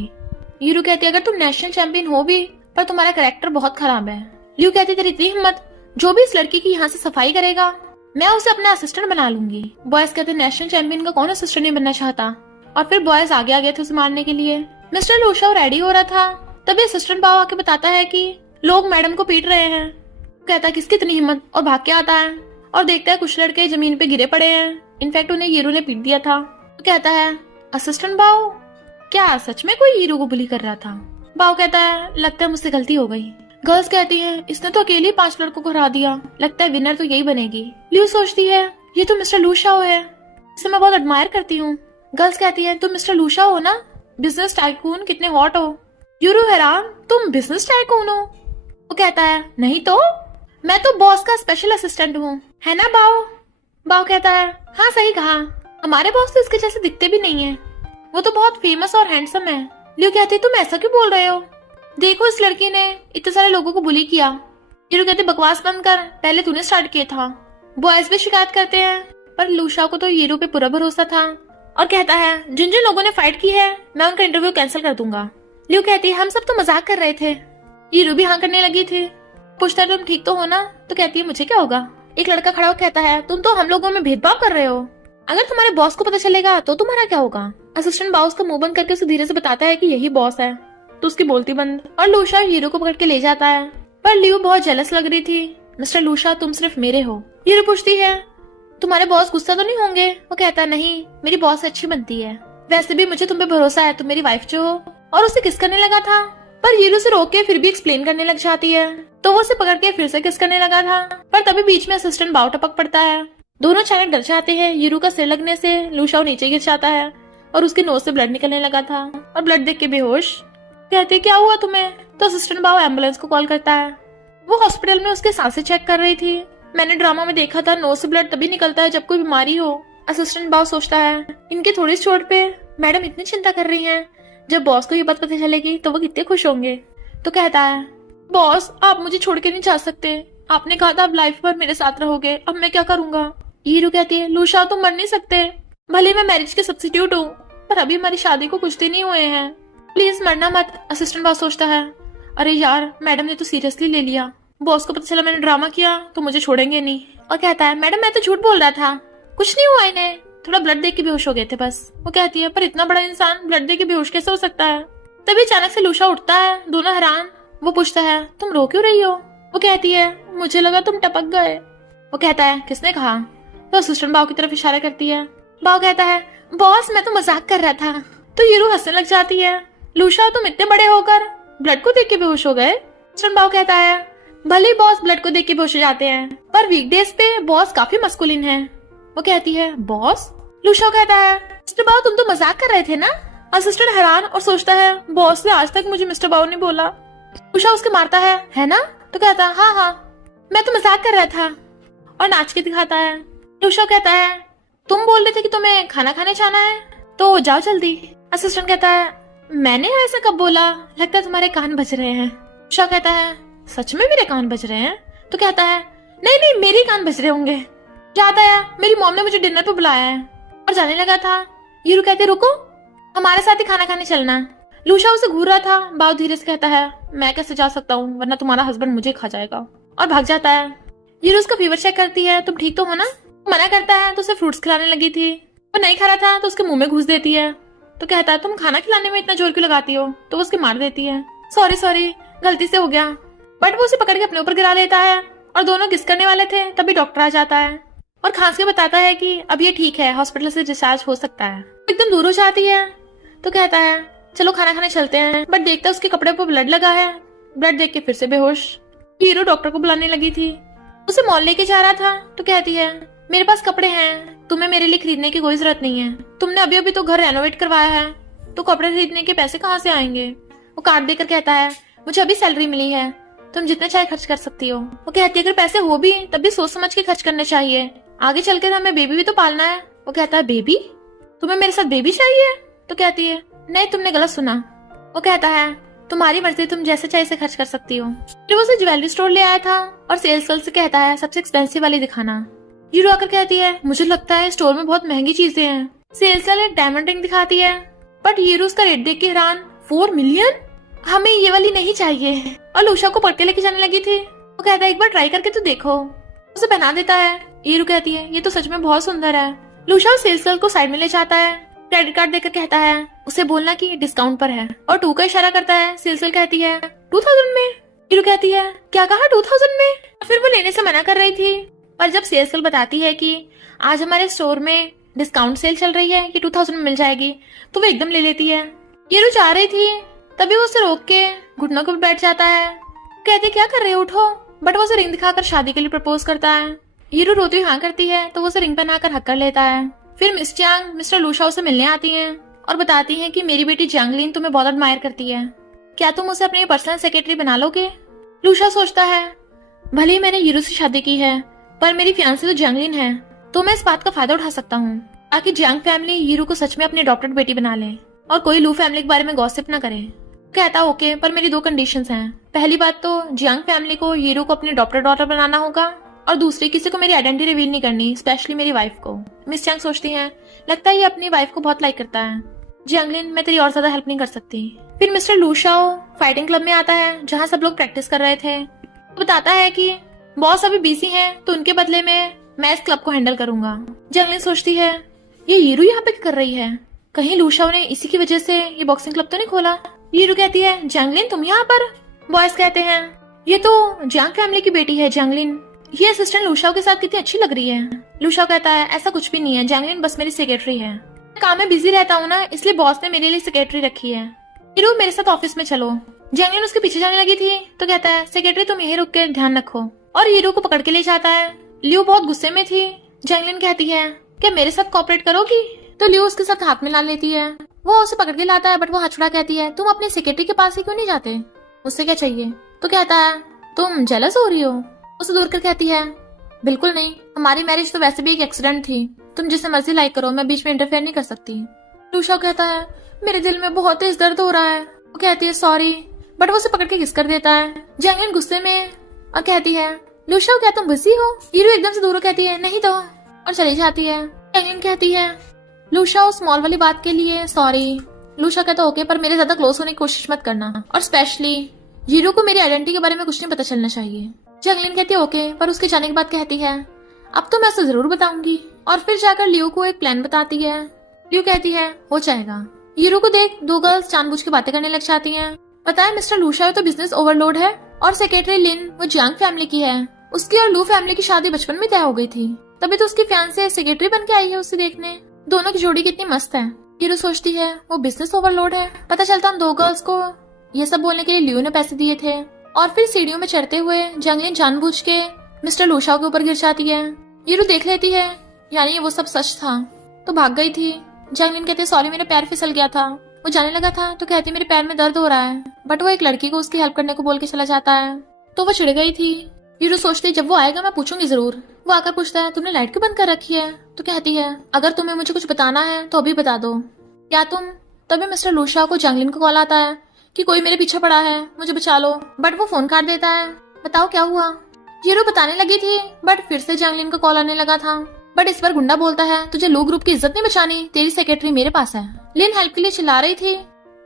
हीरो कहती है, अगर तुम नेशनल चैंपियन हो भी पर तुम्हारा कैरेक्टर बहुत खराब है। लियू कहती, तेरी इतनी हिम्मत, जो भी इस लड़की की यहाँ से सफाई करेगा मैं उसे अपना असिस्टेंट बना लूंगी। बॉयज कहते, नेशनल चैंपियन का कौन असिस्टेंट नहीं बनना चाहता। और फिर बॉयज आगे आ गए थे उसे मारने के लिए। मिस्टर लूशाओ रेडी हो रहा था तभी असिस्टेंट बाव आके बताता है कि लोग मैडम को पीट रहे हैं। कहता है किसकी इतनी हिम्मत, और भाग के आता है और देखता है कुछ लड़के जमीन पे गिरे पड़े हैं। इनफैक्ट उन्हें हीरो ने पीट दिया था। तो कहता है, असिस्टेंट बाव क्या सच में कोई हीरो को बुली कर रहा था? बाव कहता है, लगता है मुझसे गलती हो गई। गर्ल्स कहती हैं, इसने तो अकेले 5 लड़कों को हरा दिया, लगता है विनर तो यही बनेगी। लियू सोचती है, ये तो मिस्टर लूशाओ है, इसे मैं बहुत एडमायर करती हूँ। गर्ल्स कहती हैं, तुम मिस्टर लूशाओ हो ना, बिजनेस टाइकून, कितने हॉट हो। यूरो हैरान, तुम बिजनेस टाइकून हो? वो कहता है, नहीं तो मैं तो बॉस का स्पेशल असिस्टेंट हूँ, है ना बाव? बाव कहता है, हाँ सही कहा, हमारे बॉस तो इसके जैसे दिखते भी नहीं है, वो तो बहुत फेमस और हैंडसम है। लियू कहती, तुम ऐसा क्यों बोल रहे हो? देखो इस लड़की ने इतने सारे लोगों को बुली किया। हीरो कहते, बकवास बंद कर, पहले तूने स्टार्ट किया था। बॉयज भी शिकायत करते हैं पर लूशा को तो हीरो पे पूरा भरोसा था और कहता है, जिन जिन लोगों ने फाइट की है मैं उनका इंटरव्यू कैंसिल कर दूंगा। लियू कहती है, हम सब तो मजाक कर रहे थे। हीरो भी हाँ करने लगी थी। पूछता है, तुम ठीक तो हो ना? तो कहती है, मुझे क्या होगा। एक लड़का खड़ा होकर कहता है, तुम तो हम लोगों में भेदभाव कर रहे हो, अगर तुम्हारे बॉस को पता चलेगा तो तुम्हारा क्या होगा? असिस्टेंट बॉस का मुंह बंद करके उसे धीरे से बताता है कि यही बॉस है। तो उसकी बोलती बंद और लूशा हीरो को पकड़ के ले जाता है। पर लियू बहुत जेलस लग रही थी। मिस्टर लूशा, तुम सिर्फ मेरे हो। हीरो पूछती है, तुम्हारे बॉस गुस्सा तो नहीं होंगे? वो कहता है, नहीं, मेरी बॉस अच्छी बनती है, वैसे भी मुझे तुम पे भरोसा है, तुम मेरी वाइफ जो हो। और उसे किस करने लगा था पर हीरो से रोक के फिर भी एक्सप्लेन करने लग जाती है तो वो उसे पकड़ के फिर से किस करने लगा था। पर तभी बीच में असिस्टेंट बाव टपक पड़ता है। दोनों अचानक डर जाते हैं। हीरो का सिर लगने से लूशाओ नीचे गिर जाता है और उसके नोज से ब्लड निकलने लगा था और ब्लड देख के बेहोश। कहते, क्या हुआ तुम्हें? तो असिस्टेंट बाव एम्बुलेंस को कॉल करता है। वो हॉस्पिटल में उसके सांसें चेक कर रही थी। मैंने ड्रामा में देखा था नोज से ब्लड तभी निकलता है जब कोई बीमारी हो। असिस्टेंट बाव सोचता है, इनके थोड़ी चोट पे मैडम इतनी चिंता कर रही हैं, जब बॉस को ये बात पता चलेगी तो वो कितने खुश होंगे। तो कहता है, बॉस आप मुझे छोड़ के नहीं जा सकते, आपने कहा था आप लाइफ भर मेरे साथ रहोगे, अब मैं क्या करूंगा? हीरो कहती है, लूशा तुम मर नहीं सकते, भले मैं मैरिज के सब्स्टिट्यूट हूँ पर अभी हमारी शादी को कुछ दिन ही हुए हैं, प्लीज मरना मत। असिस्टेंट बॉस सोचता है, अरे यार मैडम ने तो सीरियसली ले लिया, बॉस को पता चला मैंने ड्रामा किया तो मुझे छोड़ेंगे नहीं। और कहता है, मैडम मैं तो झूठ बोल रहा था, कुछ नहीं हुआ इन्हें, थोड़ा ब्लड देख के बेहोश हो गए थे बस। वो कहती है, पर इतना बड़ा इंसान ब्लड देख के बेहोश कैसे हो सकता है? तभी अचानक से लूशा उठता है, दोनों हैरान। वो पूछता है, तुम रो क्यों रही हो? वो कहती है, मुझे लगा तुम टपक गए। वो कहता है, किसने कहा? तो असिस्टेंट बाव की तरफ इशारा करती है। बाव कहता है, बॉस मैं तो मजाक कर रहा था। तो हीरो हंसने लग जाती है, लूशा तुम इतने बड़े होकर ब्लड को देख के बेहोश हो गए? असिस्टेंट बाव कहता है, भले ही बॉस ब्लड को देख के बेहोश हो जाते हैं पर वीकडेज पे बॉस काफी मस्कुलिन है। वो कहती है, बॉस? लूशा कहता है, मिस्टर बाव तुम तो मजाक कर रहे थे ना? असिस्टेंट हैरान और सोचता है, बॉस ने आज तक मुझे मिस्टर बाव नहीं बोला। लूशा उसके मारता है ना? तो कहता है, हाँ हाँ मैं तो मजाक कर रहा था और नाच के दिखाता है। लूशा कहता है, तुम बोल रहे थे कि तुम्हें खाना खाने जाना है तो जाओ जल्दी। असिस्टेंट कहता है, मैंने ऐसा कब बोला, लगता है तुम्हारे कान बज रहे हैं। लूशा कहता है, सच में मेरे कान बज रहे हैं? तो कहता है, नहीं नहीं मेरे कान बज रहे होंगे, जाता है मेरी मॉम ने मुझे डिनर पे बुलाया है। और जाने लगा था। हीरो कहते, रुको हमारे साथ ही खाना खाने चलना। लूशा उसे घूर रहा था। बाव धीरे से कहता है, मैं कैसे जा सकता हूँ वरना तुम्हारा हस्बैंड मुझे खा जाएगा, और भाग जाता है। हीरो उसका फीवर चेक करती है, तुम ठीक तो हो ना? मना करता है तो उसे फ्रूट्स खिलाने लगी थी, वो नहीं खा रहा था तो उसके मुंह में घुस देती है। तो कहता है, तुम खाना खिलाने में इतना जोर क्यों लगाती हो? तो वो उसके मार देती है। सॉरी सॉरी गलती से हो गया। बट वो उसे पकड़ के अपने ऊपर गिरा लेता है और दोनों किस करने वाले थे तभी डॉक्टर आ जाता है। और खांस के बताता है कि अब ये ठीक है, हॉस्पिटल से डिस्चार्ज हो सकता है। एकदम दूर हो जाती है तो कहता है चलो खाना खाने चलते हैं, बट देखता है उसके कपड़े पर ब्लड लगा है। ब्लड देख के फिर से बेहोश। हीरो डॉक्टर को बुलाने लगी थी, उसे मॉल लेके जा रहा था तो कहती है मेरे पास कपड़े हैं, तुम्हें मेरे लिए खरीदने की कोई जरूरत नहीं है, तुमने अभी अभी तो घर रेनोवेट करवाया है, तो कपड़े खरीदने के पैसे कहाँ से आएंगे। वो कार्ड देकर कहता है मुझे अभी सैलरी मिली है, तुम जितने चाहे खर्च कर सकती हो। वो कहती है अगर पैसे हो भी तब भी सोच समझ के खर्च करने चाहिए, आगे चल के हमें बेबी भी तो पालना है। वो कहता है बेबी, तुम्हें मेरे साथ बेबी चाहिए। तो कहती है नहीं, तुमने गलत सुना। वो कहता है तुम्हारी मर्जी, तुम जैसे चाहे इसे खर्च कर सकती हो। फिर वो उसे ज्वेलरी स्टोर ले आया था और सेल्स गर्ल से कहता है सबसे एक्सपेंसिव वाली दिखाना। हीरो आकर कहती है मुझे लगता है स्टोर में बहुत महंगी चीजें हैं। सेल्स गर्ल एक डायमंड रिंग दिखाती है, बट हीरो उसका रेट देख के हैरान, 4 मिलियन, हमें ये वाली नहीं चाहिए। और लूशा को पकड़ के लेके जाने लगी थी। वो कहता है एक बार ट्राई करके तो देखो। उसे पहना देता है। हीरो कहती है ये तो सच में बहुत सुंदर है। लूशा सेल्स गर्ल को साइड में ले जाता है, क्रेडिट कार्ड देकर कहता है उसे बोलना कि डिस्काउंट पर है, और 2 का इशारा करता है। सेल्स गर्ल कहती है 2000 में। हीरो कहती है क्या कहा 2000 में। फिर वो लेने से मना कर रही थी, पर जब सेल्स गर्ल बताती है कि आज हमारे स्टोर में डिस्काउंट सेल चल रही है कि 2000 में मिल जाएगी, तो वो एकदम ले लेती है। हीरो जा रही थी तभी वो उसे रोक के घुटनों पर बैठ जाता है। कहती क्या कर रहे हो, उठो। बट वो उसे रिंग दिखाकर शादी के लिए प्रपोज करता है। हीरो रोती हुई हाँ करती है तो वो उसे रिंग पहनाकर हक कर लेता है। फिर मिस च्यांग मिस्टर लूशा से मिलने आती हैं और बताती हैं कि मेरी बेटी जैंगलिन तुम्हें बहुत एडमायर करती है, क्या तुम उसे अपनी पर्सनल सेक्रेटरी बना लोगे। लूशा सोचता है भले ही मैंने हीरो से शादी की है, पर मेरी फियांसी तो जैंगलिन है, तो मैं इस बात का फायदा उठा सकता हूँ ताकि जैंग फैमिली हीरो को सच में अपनी अडॉप्टेड बेटी बना ले और कोई लू फैमिली के बारे में गॉसिप न करे। कहता ओके, पर मेरी 2 कंडीशंस हैं। पहली बात तो जियांग फैमिली को हीरो को अपनी अडॉप्टेड डॉटर बनाना होगा, और दूसरी किसी को मेरी आइडेंटिटी रिवील नहीं करनी, स्पेशली मेरी वाइफ को। मिस च्यांग सोचती हैं लगता है ये अपनी वाइफ को बहुत लाइक करता है। जियांगलिन मैं तेरी और ज्यादा हेल्प नहीं कर सकती। फिर मिस्टर लूशाओ फाइटिंग क्लब में आता है जहाँ सब लोग प्रैक्टिस कर रहे थे। बताता है कि बॉस अभी बिजी हैं, तो उनके बदले में मैं इस क्लब को हैंडल करूंगा। जियांगलिन सोचती है ये हीरो यहाँ पे कर रही है, कहीं लूशाओ ने इसी की वजह से ये बॉक्सिंग क्लब तो नहीं खोला। हीरो कहती है जियांगलिन तुम यहाँ पर। बॉयज कहते हैं ये तो जियांग फैमिली की बेटी है जियांगलिन, ये असिस्टेंट लूशाओ के साथ कितनी अच्छी लग रही है। लूशाओ कहता है ऐसा कुछ भी नहीं है, जियांगलिन बस मेरी सेक्रेटरी है, काम में बिजी रहता हूँ ना, इसलिए बॉस ने मेरे लिए सेक्रेटरी रखी है। हीरो मेरे साथ ऑफिस में चलो। जियांगलिन उसके पीछे जाने लगी थी तो कहता है सेक्रेटरी तुम यहीं रुक के ध्यान रखो, और हीरो को पकड़ के ले जाता है। लियो बहुत गुस्से में थी। जियांगलिन कहती है क्या मेरे साथ कोऑपरेट करोगी, तो लियो उसके साथ हाथ मिला लेती है। वो उसे पकड़ के लाता है, बट वो हाथ छुड़ा कहती है तुम अपने सेक्रेटरी के पास ही क्यों नहीं जाते, उससे क्या चाहिए। तो कहता है तुम जेलस हो रही हो। उसे दूर कर कहती है बिल्कुल नहीं, हमारी मैरिज तो वैसे भी एक एक्सीडेंट थी, तुम जिसे मर्जी लाइक करो, मैं बीच में इंटरफेयर नहीं कर सकती। लूशा कहता है मेरे दिल में बहुत तेज दर्द हो रहा है। वो कहती है सॉरी, बट वो उसे पकड़ के किस कर देता है। जियांगलिन गुस्से में और कहती है लूशा क्या तुम बिजी हो। हीरो एकदम से दूर कहती है नहीं तो, और चली जाती है। जियांगलिन कहती है लूशा स्मॉल वाली बात के लिए सॉरी। लूशा कहता ओके, पर मेरे ज्यादा क्लोज होने की कोशिश मत करना, और स्पेशली हीरो को मेरी आइडेंटिटी के बारे में कुछ नहीं पता चलना चाहिए। जियांगलिन कहती है ओके, पर उसके जाने के बाद कहती है अब तो मैं उसे जरूर बताऊंगी। और फिर जाकर लियो को एक प्लान बताती है। लियो कहती है हो जाएगा। हीरो को देख 2 गर्ल्स जानबूझ के बातें करने लग जाती हैं। बताया मिस्टर लूशा तो बिजनेस ओवरलोड है, और सेक्रेटरी लिन वो जियांग फैमिली की है। उसकी और लू फैमिली की शादी बचपन में तय हो गई थी, तभी तो उसकी फियांसे सेक्रेटरी बन के आई है उसे देखने। दोनों की जोड़ी कितनी मस्त है। हीरो सोचती है वो बिजनेस ओवरलोड है। पता चलता उन 2 गर्ल्स को ये सब बोलने के लिए लियो ने पैसे दिए थे। और फिर सीढ़ियों में चढ़ते हुए जियांगलिन जानबूझ के मिस्टर लूशा के ऊपर गिर जाती है। हीरो देख लेती है यानी वो सब सच था, तो भाग गई थी। जियांगलिन कहती है सॉरी मेरा पैर फिसल गया था। वो जाने लगा था तो कहती मेरे पैर में दर्द हो रहा है, बट वो एक लड़की को उसकी हेल्प करने को बोल के चला जाता है, तो वो चिढ़ गई थी। हीरो सोचती जब वो आएगा मैं पूछूंगी जरूर। वो आकर पूछता है तुमने लाइट क्यों बंद कर रखी है। तो कहती है अगर तुम्हें मुझे कुछ बताना है तो अभी बता दो। क्या तुम। तभी मिस्टर लूशा को जियांगलिन को कॉल आता है कि कोई मेरे पीछे पड़ा है, मुझे बचा लो, बट वो फोन काट देता है। बताओ क्या हुआ। हीरो बताने लगी थी, बट फिर से जियांगलिन का कॉल आने लगा था, बट इस बार गुंडा बोलता है तुझे लो ग्रुप की इज्जत नहीं बचानी, तेरी सेक्रेटरी मेरे पास है। लिन हेल्प के लिए चिल्ला रही थी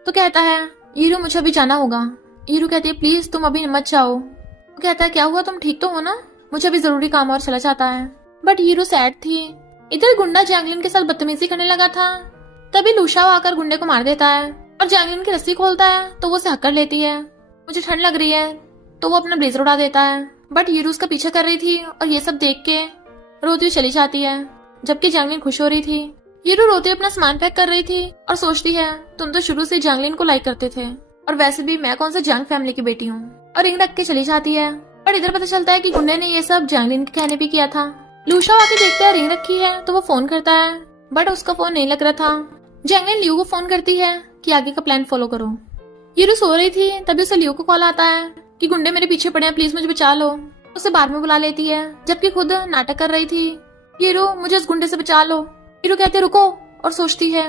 तो कहता है हीरो मुझे अभी जाना होगा। हीरो कहती है प्लीज तुम अभी मत जाओ। वो कहता है क्या हुआ, तुम ठीक तो हो ना, मुझे अभी जरूरी काम और चला जाता है। बट हीरो सैड थी। इधर गुंडा जियांगलिन के साथ बदतमीजी करने लगा था, तभी लूशा आकर गुंडे को मार देता है और जियांगलिन की रस्सी खोलता है तो वो उसे हक कर लेती है। मुझे ठंड लग रही है तो वो अपना ब्लेजर उड़ा देता है, बट हीरो उसका पीछा कर रही थी और ये सब देख के रोती हुई चली जाती है, जबकि जैंगलिन खुश हो रही थी। हीरो रोते अपना सामान पैक कर रही थी और सोचती है तुम तो शुरू से जैंगलिन को लाइक करते थे, और वैसे भी मैं कौन सा जंग फैमिली की बेटी हूँ, और रिंग रख के चली जाती है। पर इधर पता चलता है कि गुंडे ने ये सब जैंगलिन के कहने पे किया था। लूशा आके देखता है रिंग रखी है तो वो फोन करता है, बट उसका फोन नहीं लग रहा था। जैंगलिन लियू को फोन करती है कि आगे का प्लान फॉलो करो। हीरो सो रही थी, तभी उसे लियू को कॉल आता है कि गुंडे मेरे पीछे पड़े हैं, प्लीज मुझे बचा लो। उसे बाद में बुला लेती है, जबकि खुद नाटक कर रही थी। हीरो मुझे उस गुंडे से बचा लो। हीरो कहते रुको, और सोचती है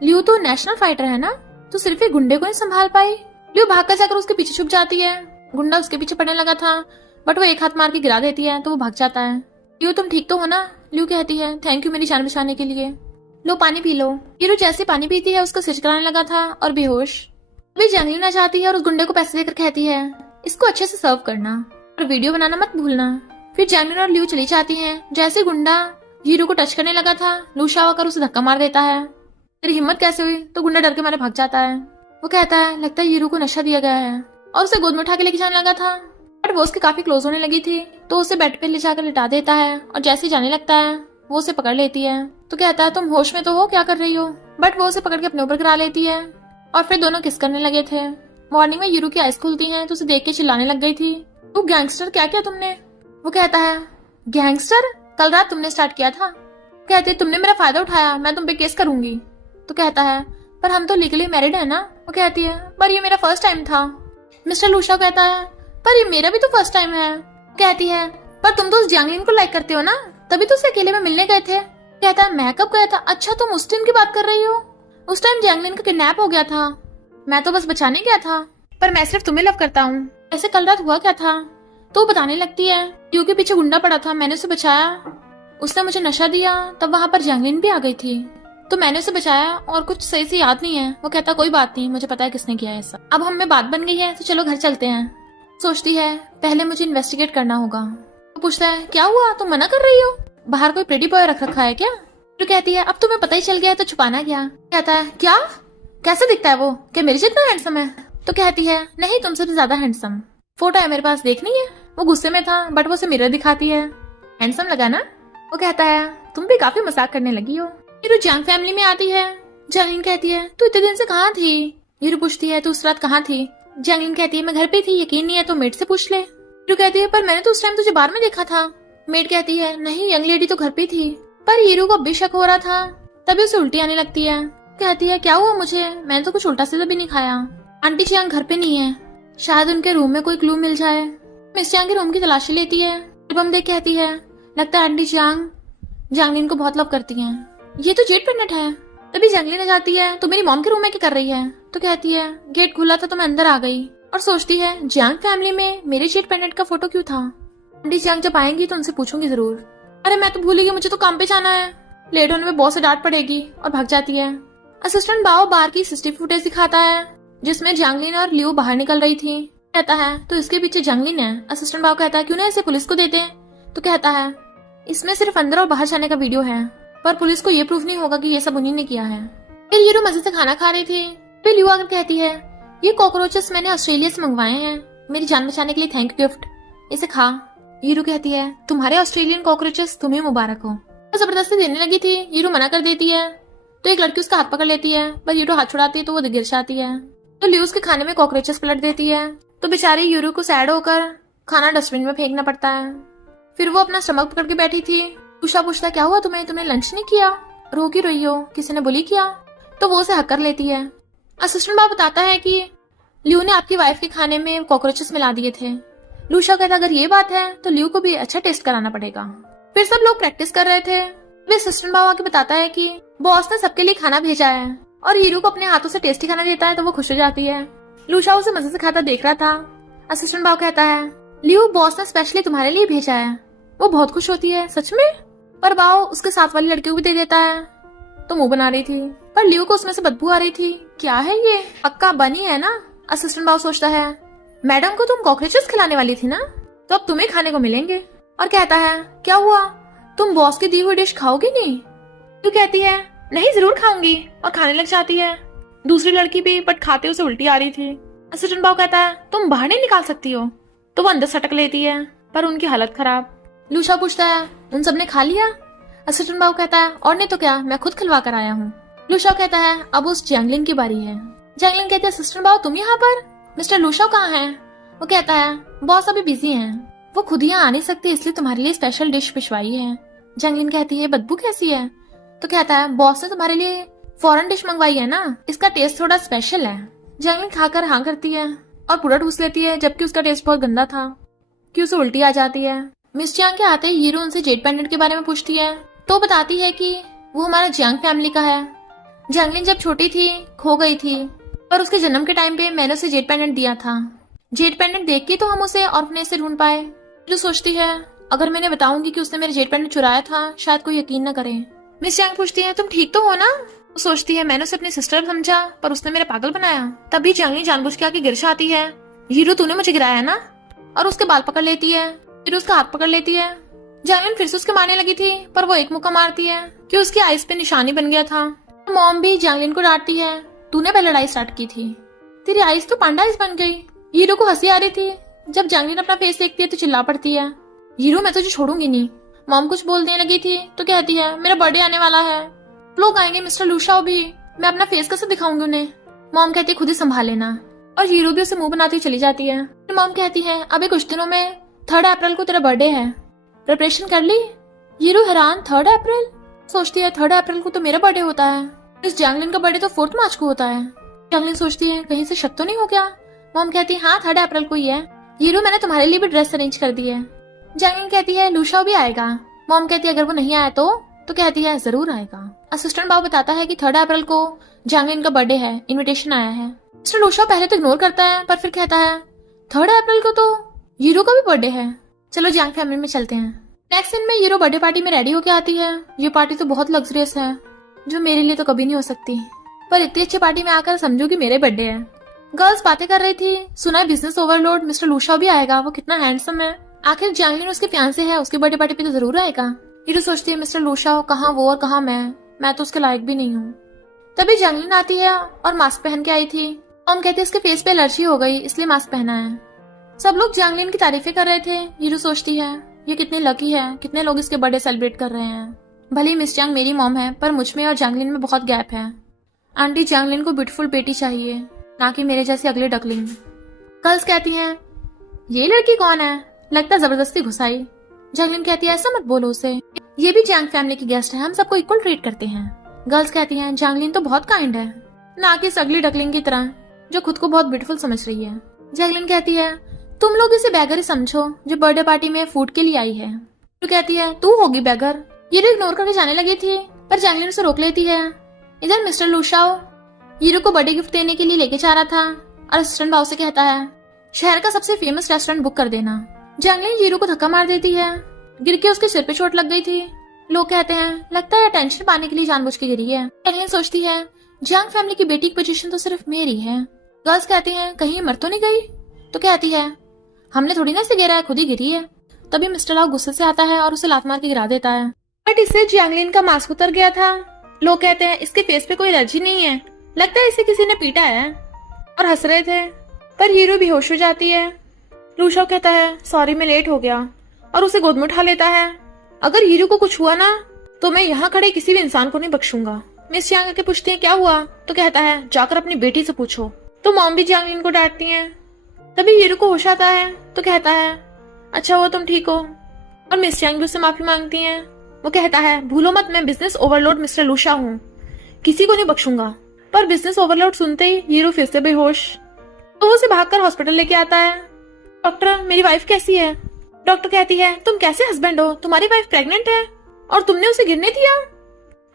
लियू तो नेशनल फाइटर है ना, तो सिर्फ एक गुंडे को नहीं संभाल पाई। लियू भागकर जाकर उसके पीछे छुप जाती है। गुंडा उसके पीछे पड़ने लगा था, बट वो एक हाथ मार के गिरा देती है तो वो भाग जाता है। लियू तुम ठीक तो हो ना? लियू कहती है थैंक यू मेरी जान बचाने के लिए, लो पानी पी लो। हीरो जैसे पानी पीती है उसका सिर चकराने लगा था और बेहोश। वे जैंगलिन आ जाती है और उस गुंडे को पैसे देकर कहती है इसको अच्छे से सर्व करना और वीडियो बनाना मत भूलना। फिर जैंगलिन और लियू चली जाती हैं। जैसे गुंडा हीरो को टच करने लगा था, लूशा आकर उसे धक्का मार देता है। तेरी हिम्मत कैसे हुई? तो गुंडा डर के मारे भाग जाता है। वो कहता है लगता है हीरो को नशा दिया गया है, और उसे गोद में उठा के लेके जाने लगा था, बट वो उसके काफी क्लोज होने लगी थी तो उसे बेड पे ले जाकर लिटा देता है, और जैसे ही जाने लगता है वो उसे पकड़ लेती है। तो कहता है तुम होश में तो हो, क्या कर रही हो? बट वो उसे पकड़ के अपने ऊपर गिरा लेती है और फिर दोनों किस करने लगे थे। मॉर्निंग में हीरो की आइज खुलती हैं तो उसे देख के चिल्लाने लग गई थी, तू गैंगस्टर क्या किया तुमने? वो कहता है गैंगस्टर कल रात तुमने स्टार्ट किया था। कहते तुमने मेरा फायदा उठाया, मैं तुम पे केस करूंगी। तो कहता है पर हम तो लीगली मैरिड है ना। वो कहती है पर ये मेरा फर्स्ट टाइम था। मिस्टर लूशा कहता है पर ये मेरा भी तो फर्स्ट टाइम है। कहती है पर तुम तो उस जैंगलिन को लाइक करते हो ना, तभी तो उसे अकेले में मिलने गए थे। कहता है मैं कब गया था? अच्छा तुम उस टाइम की बात कर रही हो, उस टाइम जैंगलिन का किडनैप हो गया था, मैं तो बस बचाने गया था, पर मैं सिर्फ तुम्हें लव करता हूँ। ऐसे कल रात हुआ क्या था? तो बताने लगती है क्योंकि पीछे गुंडा पड़ा था, मैंने उसे बचाया, उसने मुझे नशा दिया, तब वहाँ पर जैंगलिन भी आ गई थी तो मैंने उसे बचाया, और कुछ सही से याद नहीं है। वो कहता कोई बात नहीं, मुझे पता है किसने किया ऐसा। अब हम में बात बन गई है तो चलो घर चलते हैं। सोचती है पहले मुझे इन्वेस्टिगेट करना होगा। वो पूछता है क्या हुआ, तुम मना कर रही हो? बाहर कोई प्रेटी बॉय रख रखा है क्या? तो कहती है अब तुम्हें पता ही चल गया है तो छुपाना क्या? कहता है क्या, कैसे दिखता है वो, क्या मेरे जितना हैंडसम है? तो कहती है नहीं तुमसे भी ज्यादा हैंडसम, फोटो है मेरे पास, देखनी है? वो गुस्से में था बट वो उसे मिरर दिखाती है, हैंडसम लगा ना? वो कहता है तुम भी काफी मजाक करने लगी हो। हीरो जैंग फैमिली में आती है। जैंगलिन कहती है तू इतने दिन से कहाँ थी? हीरो पूछती है तू उस रात कहाँ थी? जैंगलिन कहती है मैं घर पे थी, यकीन नहीं है तो मेड से पूछ ले। हीरो कहती है पर मैंने तो उस टाइम तुझे बाहर में देखा था। मेड कहती है नहीं यंग लेडी तो घर पे थी। पर हीरो को अब भी शक हो रहा था, तभी उसे उल्टी आने लगती है। कहती है क्या हुआ मुझे, मैंने तो कुछ उल्टा सीधा भी नहीं खाया। आंटी चियांग घर पे नहीं है, शायद उनके रूम में कोई क्लू मिल जाए। मिस चियांग के रूम की तलाशी लेती है। एल्बम देख कहती है लगता है आंटी चियांग जैंगलिन को बहुत लव करती हैं, ये तो जेट पेंडेंट है। तभी जैंगलिन आ जाती है तो मेरी मॉम के रूम में क्या कर रही है? तो कहती है गेट खुला था तो मैं अंदर आ गई, और सोचती है जियांग फैमिली में मेरे जेट पेंडेंट का फोटो क्यों था? आंटी जियांग जब आएंगी तो उनसे पूछूंगी जरूर। अरे मैं तो भूल गई, मुझे तो काम पे जाना है, लेट होने में बॉस से डांट पड़ेगी, और भाग जाती है। असिस्टेंट बाओ बाहर की सीसीटीवी फुटेज दिखाता है जिसमें जैंगलिन और लियो बाहर निकल रही थी। कहता है तो इसके पीछे जैंगलिन है। असिस्टेंट बाओ कहता है क्यों ना इसे पुलिस को देते? तो कहता है इसमें सिर्फ अंदर और बाहर जाने का वीडियो है, पर पुलिस को ये प्रूफ नहीं होगा कि ये सब उन्हीं ने किया है। फिर हीरो मजे से खाना खा रही थी। फिर लियो आकर कहती है ये कॉकरोचेस मैंने ऑस्ट्रेलिया से मंगवाए हैं, मेरी जान बचाने के लिए थैंक यू गिफ्ट, इसे खा। हीरो कहती है तुम्हारे ऑस्ट्रेलियन कॉकरोचेस तुम्हें मुबारक हो। तो जबरदस्ती देने लगी थी, हीरो मना कर देती है तो एक लड़की उसका हाथ पकड़ लेती है, पर हीरो हाथ छुड़ाती है तो वो गिर जाती है। तो लियो उसके खाने में कॉकरोचेस पलट देती है, तो बेचारी हीरो को सैड होकर खाना डस्टबिन में फेंकना पड़ता है। फिर वो अपना स्टमक पकड़ के बैठी थी। उषा पूछता क्या हुआ तुम्हें, तुमने लंच नहीं किया, रो क्यों रही हो, किसी ने बुली किया? तो वो उसे हक कर लेती है। असिस्टेंट बाब बताता है कि लियो ने आपकी वाइफ के खाने में कॉकरोचेस मिला दिए थे। लूशा कहता अगर ये बात है तो लियो को भी अच्छा टेस्ट कराना पड़ेगा। फिर सब लोग प्रैक्टिस कर रहे थे। फिर असिस्टेंट बाब आके बताता है कि बॉस ने सबके लिए खाना भेजा है, और हीरो को अपने हाथों से टेस्टी खाना देता है तो वो खुश हो जाती है। लूशा उसे मजे से खाता देख रहा था। असिस्टेंट बाब कहता है लियो बॉस ने स्पेशली तुम्हारे लिए भेजा है। वो बहुत खुश होती है सच में, पर बाओ उसके साथ वाली लड़की को भी दे देता है। तो मुंह बना रही थी, पर लियो को उसमें से बदबू आ रही थी। क्या है ये, पक्का बनी है ना? असिस्टेंट बाओ सोचता है मैडम को तुम कॉकरोचेस खिलाने वाली थी ना, तो अब तुम्हें खाने को मिलेंगे। और कहता है क्या हुआ, तुम बॉस की दी हुई डिश खाओगी नहीं? तो कहती है नहीं जरूर खाऊंगी, और खाने लग जाती है। दूसरी लड़की भी, बट खाते उसे उल्टी आ रही थी। असिस्टेंट बाओ कहता है तुम बाहर नहीं निकाल सकती हो, तो वो अंदर सटक लेती है, पर उनकी हालत खराब। लूशा पूछता है उन सबने खा लिया? असिस्टेंट बाबू कहता है और नहीं तो क्या, मैं खुद खिलवा कर आया हूँ। लूशाओ कहता है अब उस जैंगलिन की बारी है। जैंगलिन कहती है असिस्टेंट बाबू तुम यहाँ पर, मिस्टर लूशाओ कहाँ हैं? वो कहता है बॉस अभी बिजी हैं, वो खुद यहाँ आ नहीं सकते इसलिए तुम्हारे लिए स्पेशल डिश भिजवाई है। जैंगलिन कहती है बदबू कैसी है? तो कहता है बॉस ने तुम्हारे लिए फॉरेन डिश मंगवाई है ना, इसका टेस्ट थोड़ा स्पेशल है। जैंगलिन खाकर हाँ करती है और पूरा ठूस लेती है, जबकि उसका टेस्ट बहुत गंदा था कि उसे उल्टी आ जाती है। मिस जियांग के आते ही हीरो उनसे जेड पेंडेंट के बारे में पूछती है तो बताती है कि वो हमारा जियांग फैमिली का है। जैंगलिन जब छोटी थी खो गई थी, पर उसके जन्म के टाइम पे मैंने उसे जेड पेंडेंट दिया था। जेड पेंडेंट देख के तो हम उसे ऑर्फनेज से ढूंढ पाए। जो सोचती है अगर मैंने बताऊंगी कि उसने मेरे जेड पेंडेंट चुराया था शायद कोई यकीन न करे। मिस जियांग पूछती है तुम ठीक तो हो ना? वो सोचती है मैंने उसे अपनी सिस्टर समझा पर उसने मेरा पागल बनाया। तभी जैंगलिन जानबूझ के आके गिर जाती है। हीरो तूने मुझे गिराया ना, और उसके बाल पकड़ लेती है, फिर उसका हाथ पकड़ लेती है। जैंगलिन फिर से उसके मारने लगी थी पर वो एक मुक्का मारती है कि उसकी आइस पे निशानी बन गया था। मॉम भी जैंगलिन को डांटती है तूने पहले लड़ाई स्टार्ट की थी, तेरी आइस तो पांडा आइस बन गई। हीरो को हंसी आ रही थी। जब जैंगलिन अपना फेस देखती है तो चिल्ला पड़ती है हीरो मैं तुझे छोड़ूंगी नहीं। मॉम कुछ बोलने लगी थी तो कहती है मेरा बर्थडे आने वाला है, लोग आएंगे, मिस्टर लूशाओ भी, मैं अपना फेस कैसे दिखाऊंगी उन्हें। मॉम कहती है खुद ही संभाल लेना, और हीरो भी उसे मुंह बनाती चली जाती है। मॉम कहती है अभी कुछ दिनों में 3 अप्रैल को तेरा बर्थडे है, प्रिपरेशन कर ली? हीरो हैरान 3 अप्रैल? सोचती है 3 अप्रैल को तो मेरा बर्थडे होता है, इस जैंगलिन का बर्थडे तो 4 मार्च को होता है। जैंगलिन सोचती है कहीं से शक तो नहीं हो गया। मॉम कहती है हाँ 3 अप्रैल को ही है। हीरो मैंने तुम्हारे लिए भी ड्रेस अरेंज कर दी है। जैंगलिन कहती है लूशाओ भी आएगा। मॉम कहती है अगर वो नहीं आया तो कहती है जरूर आएगा। असिस्टेंट बाबू बताता है कि 3 अप्रैल को जैंगलिन का बर्थडे है, इनविटेशन आया है। मिस्टर लूशाओ पहले तो इग्नोर करता है पर फिर कहता है 3 अप्रैल को तो हीरो का भी बर्थडे है, चलो जियांग फैमिली में चलते हैं। नेक्स्ट दिन में हीरो बर्थडे पार्टी में रेडी होकर आती है। ये पार्टी तो बहुत लग्जरियस है जो मेरे लिए तो कभी नहीं हो सकती, पर इतनी अच्छी पार्टी में आकर समझो कि मेरे बर्थडे है। गर्ल्स बातें कर रही थी, सुना है बिजनेस ओवरलोड मिस्टर लूशाओ भी आएगा, वो कितना हैंडसम है, आखिर जैंगलिन उसके फियांसे है, उसके बर्थडे पार्टी पे तो जरूर आएगा। हीरो सोचती है मिस्टर लूशाओ कहाँ वो और कहाँ मैं तो उसके लायक भी नहीं हूँ। तभी जैंगलिन आती है और मास्क पहन के आई थी। मॉम कहती है इसके फेस पे एलर्जी हो गई इसलिए मास्क पहना है। सब लोग जैंगलिन की तारीफें कर रहे थे। हीरो सोचती है ये कितनी लकी है, कितने लोग इसके बर्थडे सेलिब्रेट कर रहे हैं। भले ही मिस जियांग मेरी मॉम है पर मुझ में और जैंगलिन में बहुत गैप है। आंटी जैंगलिन को ब्यूटीफुल बेटी चाहिए, ना कि मेरे जैसे अगले डकलिंग। गर्ल्स कहती हैं ये लड़की कौन है, लगता है जबरदस्ती घुसाई। जैंगलिन कहती है ऐसा मत बोलो उसे, ये भी जियांग फैमिली की गेस्ट है, हम सबको इक्वल ट्रीट करते हैं। गर्ल्स कहती हैं जैंगलिन तो बहुत काइंड है, ना कि इस अगली डकलिंग की तरह जो खुद को बहुत ब्यूटीफुल समझ रही है। जैंगलिन कहती है तुम लोग इसे बैगर ही समझो जो बर्थडे पार्टी में फूड के लिए आई है। तो कहती है तू होगी बैगर। ये इग्नोर करके जाने लगी थी पर जैंगलिन उसे रोक लेती है। इधर मिस्टर लूशाओ हीरो को बर्थडे गिफ्ट देने के लिए लेके जा रहा था और असिस्टेंट बाबू से कहता है शहर का सबसे फेमस रेस्टोरेंट बुक कर देना। जैंगलिन हीरो को धक्का मार देती है, गिर के उसके सिर पे चोट लग गई थी। लोग कहते हैं लगता है टेंशन पाने के लिए जानबूझ के गिरी है। जैंगलिन सोचती है जियांग फैमिली की बेटी की पोजीशन तो सिर्फ मेरी है। गर्ल्स कहती हैं कहीं मर तो नहीं गई? तो कहती है हमने थोड़ी ना इसे गिरा है, खुद ही गिरी है। तभी मिस्टर लाओ गुस्से से आता है और उसे लात मार के गिरा देता है, बट इससे जैंगलिन का मास्क उतर गया था। लोग कहते हैं इसके फेस पे कोई एलर्जी नहीं है, लगता है इसे किसी ने पीटा है, और हंस रहे थे। पर हीरो बेहोश हो जाती है। लूशाओ कहता है सॉरी मैं लेट हो गया और उसे गोद में उठा लेता है। अगर हीरो को कुछ हुआ ना तो मैं यहाँ खड़े किसी भी इंसान को नहीं बख्शूंगा। मिस जियांग के पूछती है क्या हुआ? तो कहता है जाकर अपनी बेटी से पूछो। तो मॉम भी जैंगलिन को डांटती हैं। तभी हीरो को होश आता है तो कहता है अच्छा हुआ तुम ठीक हो, और मिस जियांग भी उससे माफी मांगती हैं। वो कहता है भूलो मत मैं बिजनेस ओवरलोड मिस्टर लूशा हूँ, किसी को नहीं बख्शूंगा। पर बिजनेस ओवरलोड सुनते ही हीरो फिर से बेहोश, तो वो उसे भागकर हॉस्पिटल लेके आता है। डॉक्टर मेरी वाइफ कैसी है? डॉक्टर कहती है तुम कैसे हस्बैंड हो, तुम्हारी वाइफ प्रेग्नेंट है और तुमने उसे गिरने दिया?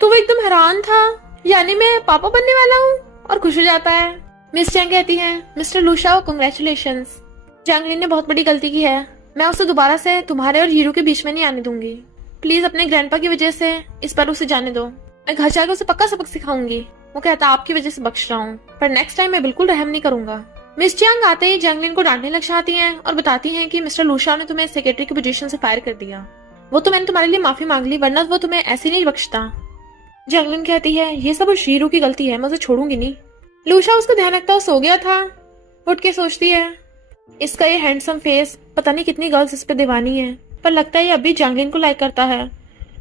तो वो एकदम हैरान था, यानी मैं पापा बनने वाला हूँ, और खुश हो जाता है। मिस जियांग कहती है मिस्टर लूशाओ कांग्रेचुलेशंस, जैंगलिन ने बहुत बड़ी गलती की है, मैं उसे दोबारा से तुम्हारे और हीरो के बीच में नहीं आने दूंगी। प्लीज अपने ग्रैंडपा की वजह से इस पर उसे जाने दो, मैं घर जाकर उसे पक्का सबक सिखाऊंगी। वो कहता आपकी वजह से बख्श रहा हूँ, पर नेक्स्ट टाइम मैं बिल्कुल रहम नहीं करूंगा। मिस जियांग आते ही जैंगलिन को डांटने लग जाती हैं और बताती हैं कि मिस्टर लूशाओ ने तुम्हें सेक्रेटरी की पोजीशन से फायर कर दिया, वो तो मैंने तुम्हारे लिए माफी मांग ली, वरना वो तुम्हें ऐसे नहीं बख्शता। जैंगलिन कहती है ये सब उस हीरो की गलती है, मैं उसे छोड़ूंगी नहीं। लूशाओ उसका ध्यान रखता सो गया था। उठ के सोचती है इसका ये हैंडसम फेस, पता नहीं कितनी गर्ल्स इस पे दीवानी है, पर लगता है ये अभी जैंगलिन को लाइक करता है,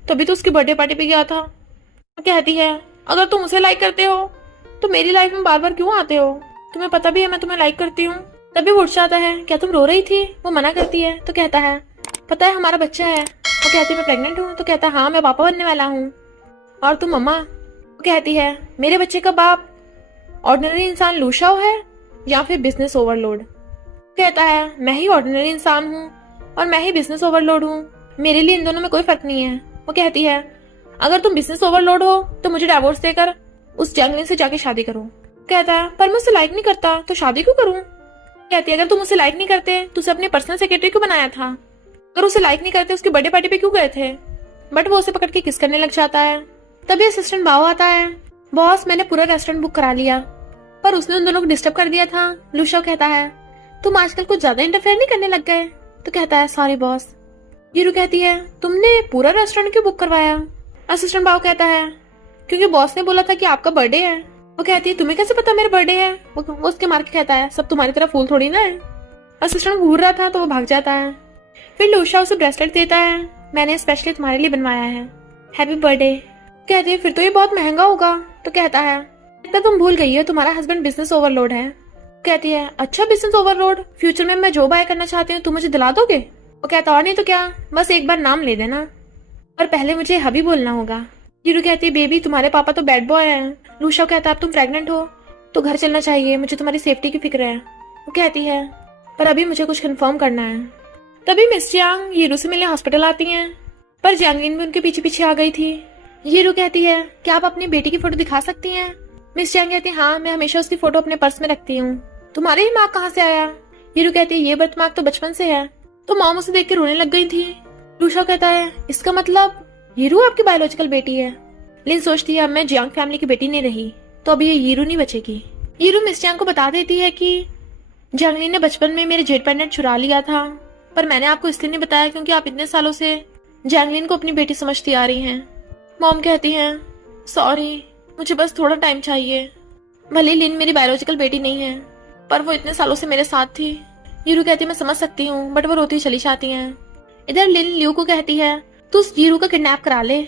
तभी तो उसकी बर्थडे पार्टी पे गया था। वो कहती है अगर तुम उसे लाइक करते हो तो मेरी लाइफ में बार बार क्यों आते हो, तुम्हें पता भी है मैं तुम्हें लाइक करती हूँ। तभी वो उठ जाता है, क्या तुम रो रही थी? वो मना करती है तो कहता है पता है हमारा बच्चा है। वो कहती है मैं प्रेग्नेंट हूँ। तो कहता है हाँ मैं पापा बनने वाला हूँ। और तुम मम्मा? वो कहती है मेरे बच्चे का बाप ऑर्डिनरी इंसान लूशाओ है या फिर बिजनेस ओवरलोड। कहता है मैं ही ऑर्डिनरी इंसान हूँ और मैं ही बिजनेस ओवरलोड हूँ, मेरे लिए इन दोनों में कोई फर्क नहीं है। वो कहती है अगर तुम बिजनेस ओवरलोड हो तो मुझे डिवोर्स देकर उस जंगली से जाके शादी करो। कहता है पर मैं उसे लाइक नहीं करता तो शादी क्यों करूं? कहती है अगर तुम उसे लाइक नहीं करते तो उसे अपने पर्सनल सेक्रेटरी क्यों बनाया था? अगर उसे लाइक नहीं करते उसकी बर्थडे पार्टी पे क्यों गए थे? बट वो उसे पकड़ के किस करने लग जाता है। तभी असिस्टेंट बाओ आता है, बॉस मैंने पूरा रेस्टोरेंट बुक करा लिया। पर उसने उन दोनों को डिस्टर्ब कर दिया था। लूशाओ कहता है तुम आजकल कुछ ज्यादा इंटरफेयर नहीं करने लग गए? तो कहता है सॉरी बॉस। हीरो कहती है तुमने पूरा रेस्टोरेंट क्यों बुक करवाया? असिस्टेंट बाओ कहता है क्योंकि बॉस ने बोला था कि आपका बर्थडे है। वो कहती है तुम्हें कैसे पता मेरा बर्थडे है? वो उसके मार के कहता है सब तुम्हारी तरह फूल थोड़ी ना है। असिस्टेंट घूर रहा था तो वो भाग जाता है। फिर लूशा उसे ब्रेसलेट देता है, मैंने स्पेशली तुम्हारे लिए बनवाया है, हैप्पी बर्थडे। कहती है फिर तो ये बहुत महंगा होगा। तो कहता है लगता तुम भूल गई हो तुम्हारा हस्बैंड बिजनेस ओवरलोड है। कहती है अच्छा बिजनेस ओवरलोड, फ्यूचर में मैं जो बाय करना चाहती हूँ तुम मुझे दिला दोगे? वो कहता और नहीं तो क्या, बस एक बार नाम ले देना और पहले मुझे हबी बोलना होगा। हीरो कहती है बेबी तुम्हारे पापा तो बैड बॉय हैं। लूशा कहता है अब तुम प्रेग्नेंट हो तो घर चलना चाहिए, मुझे तुम्हारी सेफ्टी की फिक्र है। वो कहती है पर अभी मुझे कुछ कंफर्म करना है। तभी मिस जियांग हीरो से मिलने हॉस्पिटल आती हैं, पर जैंगलिन भी उनके पीछे पीछे आ गई थी। हीरो कहती है क्या आप अपनी बेटी की फोटो दिखा सकती हैं? मिस जियांग कहती है हाँ मैं हमेशा उसकी फोटो अपने पर्स में रखती हूँ। तुम्हारे ही मार्क कहाँ से आया? हीरो कहती है ये बर्थ मार्क तो बचपन से है। तो मॉम उसे देख के रोने लग गई थी। लूशा कहता है इसका मतलब हीरो आपकी बायोलॉजिकल बेटी है। लिन सोचती है अब मैं जियांग फैमिली की बेटी नहीं रही तो अब ये हीरो नहीं बचेगी। हीरो मिस जियांग को बता देती है कि जंगली ने बचपन में मेरे जेट पेंडेंट चुरा लिया था, पर मैंने आपको इसलिए नहीं बताया क्योंकि आप इतने सालों से जैंगलिन को अपनी बेटी समझती आ रही हैं। मॉम कहती हैं सॉरी मुझे बस थोड़ा टाइम चाहिए, भले लिन मेरी बायोलॉजिकल बेटी नहीं है पर वो इतने सालों से मेरे साथ थी। हीरो कहती है मैं समझ सकती हूँ, बट वो रोती चली जाती हैं। इधर लिन लियू को कहती है तू उस हीरो का किडनैप करा ले,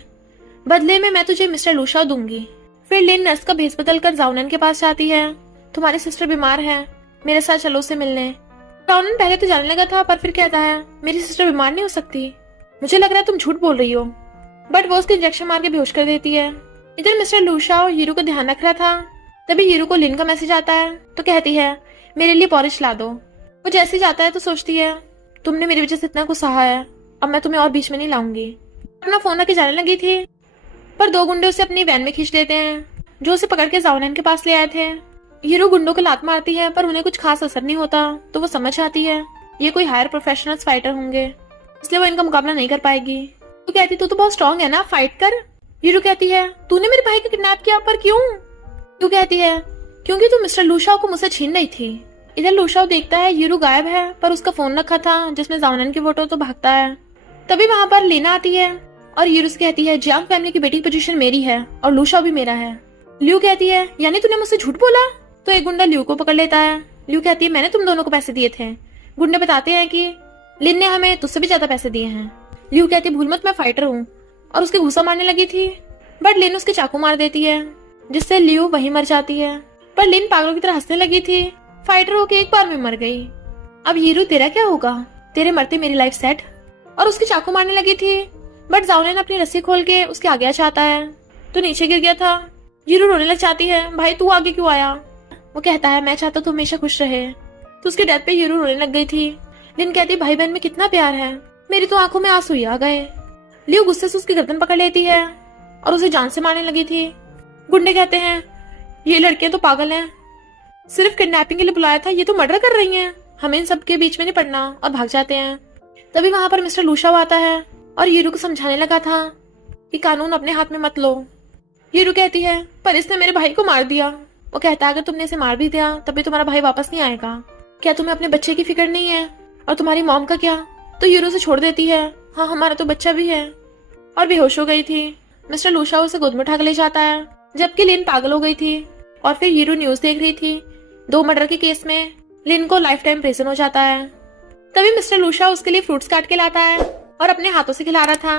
बदले में मैं तुझे मिस्टर लूशा दूंगी। फिर लिन नर्स का भेस बदल कर जाउनन के पास जाती है, तुम्हारी सिस्टर बीमार है, मेरे साथ चलो उसे मिलने। जाउनन पहले तो जाने लगा था पर फिर कहता है मेरी सिस्टर बीमार नहीं हो सकती, मुझे लग रहा है तुम झूठ बोल रही हो। बट वो उसके इंजेक्शन मार के बेहोश कर देती है। इधर मिस्टर लूशा हीरो का ध्यान रख रहा था। तभी हीरो को लिन का मैसेज आता है तो कहती है मेरे लिए पॉरिश ला दो। वो जैसे ही जाता है तो सोचती है तुमने मेरी वजह से इतना कुछ सहा है, अब मैं तुम्हें और बीच में नहीं लाऊंगी। अपना फोन रख के जाने लगी थी पर दो गुंडे उसे अपनी वैन में खींच लेते हैं जो उसे पकड़ के जाउनन के पास ले आए थे। हीरो गुंडों को लात मारती है पर उन्हें कुछ खास असर नहीं होता, तो वो समझ आती है ये कोई हायर प्रोफेशनल्स फाइटर होंगे, इसलिए वो इनका मुकाबला नहीं कर पाएगी। तो कहती तू तो बहुत स्ट्रांग है ना, फाइट कर। हीरो कहती है तूने मेरे भाई को किडनैप किया, पर क्यों? तू कहती है क्योंकि तू मिस्टर लूशाओ को मुझसे छीन रही थी। इधर लूशाओ देखता है हीरो गायब है पर उसका फोन रखा था जिसमें जाउनन की फोटो, तो भागता है। तभी वहां पर लेना आती है और हीरो से कहती है जियांग फैमिली की बेटी की पोजीशन मेरी है और लूशाओ भी मेरा है। लियू कहती है यानी तूने मुझसे झूठ बोला? तो एक गुंडा लियू को पकड़ लेता है। लियू कहती है मैंने तुम दोनों को पैसे दिए थे। गुंडे बताते हैं कि लिन ने हमें तुझसे भी ज्यादा पैसे दिए हैं। लियू कहती है भूल मत मैं फाइटर हूँ, और उसके घुसा मारने लगी थी बट लिन उसके चाकू मार देती है जिससे लियू वहीं मर जाती है। पर लिन पागलों की तरह हंसने लगी थी, फाइटर होके एक बार में मर गई। अब हीरो तेरा क्या होगा, तेरे मरते मेरी लाइफ सेट। और उसकी चाकू मारने लगी थी बट जाउनन अपनी रस्सी खोल के उसके आगे आ जाता है तो नीचे गिर गया था। हीरो रोने लग जाती है भाई तू आगे क्यों आया? वो कहता है मैं चाहता तू हमेशा खुश रहे। तो उसके डेथ पे हीरो रोने लग गई थी। लिन कहती भाई बहन में कितना प्यार है, मेरी तो आंखों में आंसू ही आ गए। लियो गुस्से से उसकी गर्दन पकड़ लेती है और उसे जान से मारने लगी थी। गुंडे कहते हैं ये लड़कियां तो पागल हैं, सिर्फ किडनैपिंग के लिए बुलाया था, ये तो मर्डर कर रही हैं, हमें इन सबके बीच में नहीं पड़ना, और भाग जाते हैं। तभी वहां पर मिस्टर लूशाओ आता है और हीरो को समझाने लगा था कि कानून अपने हाथ में मत लो। हीरो कहती है पर इसने मेरे भाई को मार दिया। वो कहता है अगर तुमने इसे मार भी दिया तभी तुम्हारा भाई वापस नहीं आएगा, क्या तुम्हें अपने बच्चे की फिक्र नहीं है? और तुम्हारी मॉम का क्या? तो हीरो से छोड़ देती है, हाँ हमारा तो बच्चा भी है, और बेहोश हो गई थी। मिस्टर लूशाओ उसे गोद में उठा के ले जाता है जबकि लिन पागल हो गई थी। और फिर हीरो न्यूज देख रही थी 2 मर्डर के केस में लिन को लाइफ टाइम प्रिजन हो जाता है। तभी मिस्टर लूशाओ उसके लिए फ्रूट्स काट के लाता है और अपने हाथों से खिला रहा था।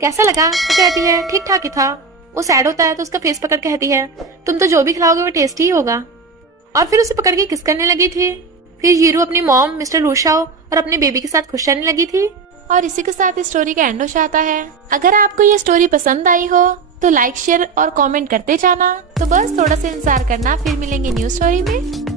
कैसा लगा? वो कहती है ठीक ठाक ही था। वो सैड होता है तो उसका फेस पकड़ कहती है तुम तो जो भी खिलाओगे वो टेस्टी ही होगा। और फिर उसे पकड़ के किस करने लगी थी। फिर हीरो अपनी मॉम, मिस्टर लूशाओ और अपने बेबी के साथ खुश रहने लगी थी। और इसी के साथ इस स्टोरी का एंड हो जाता है। अगर आपको ये स्टोरी पसंद आई हो तो लाइक, शेयर और कमेंट करते जाना। तो बस थोड़ा सा इंतजार करना, फिर मिलेंगे न्यू स्टोरी में।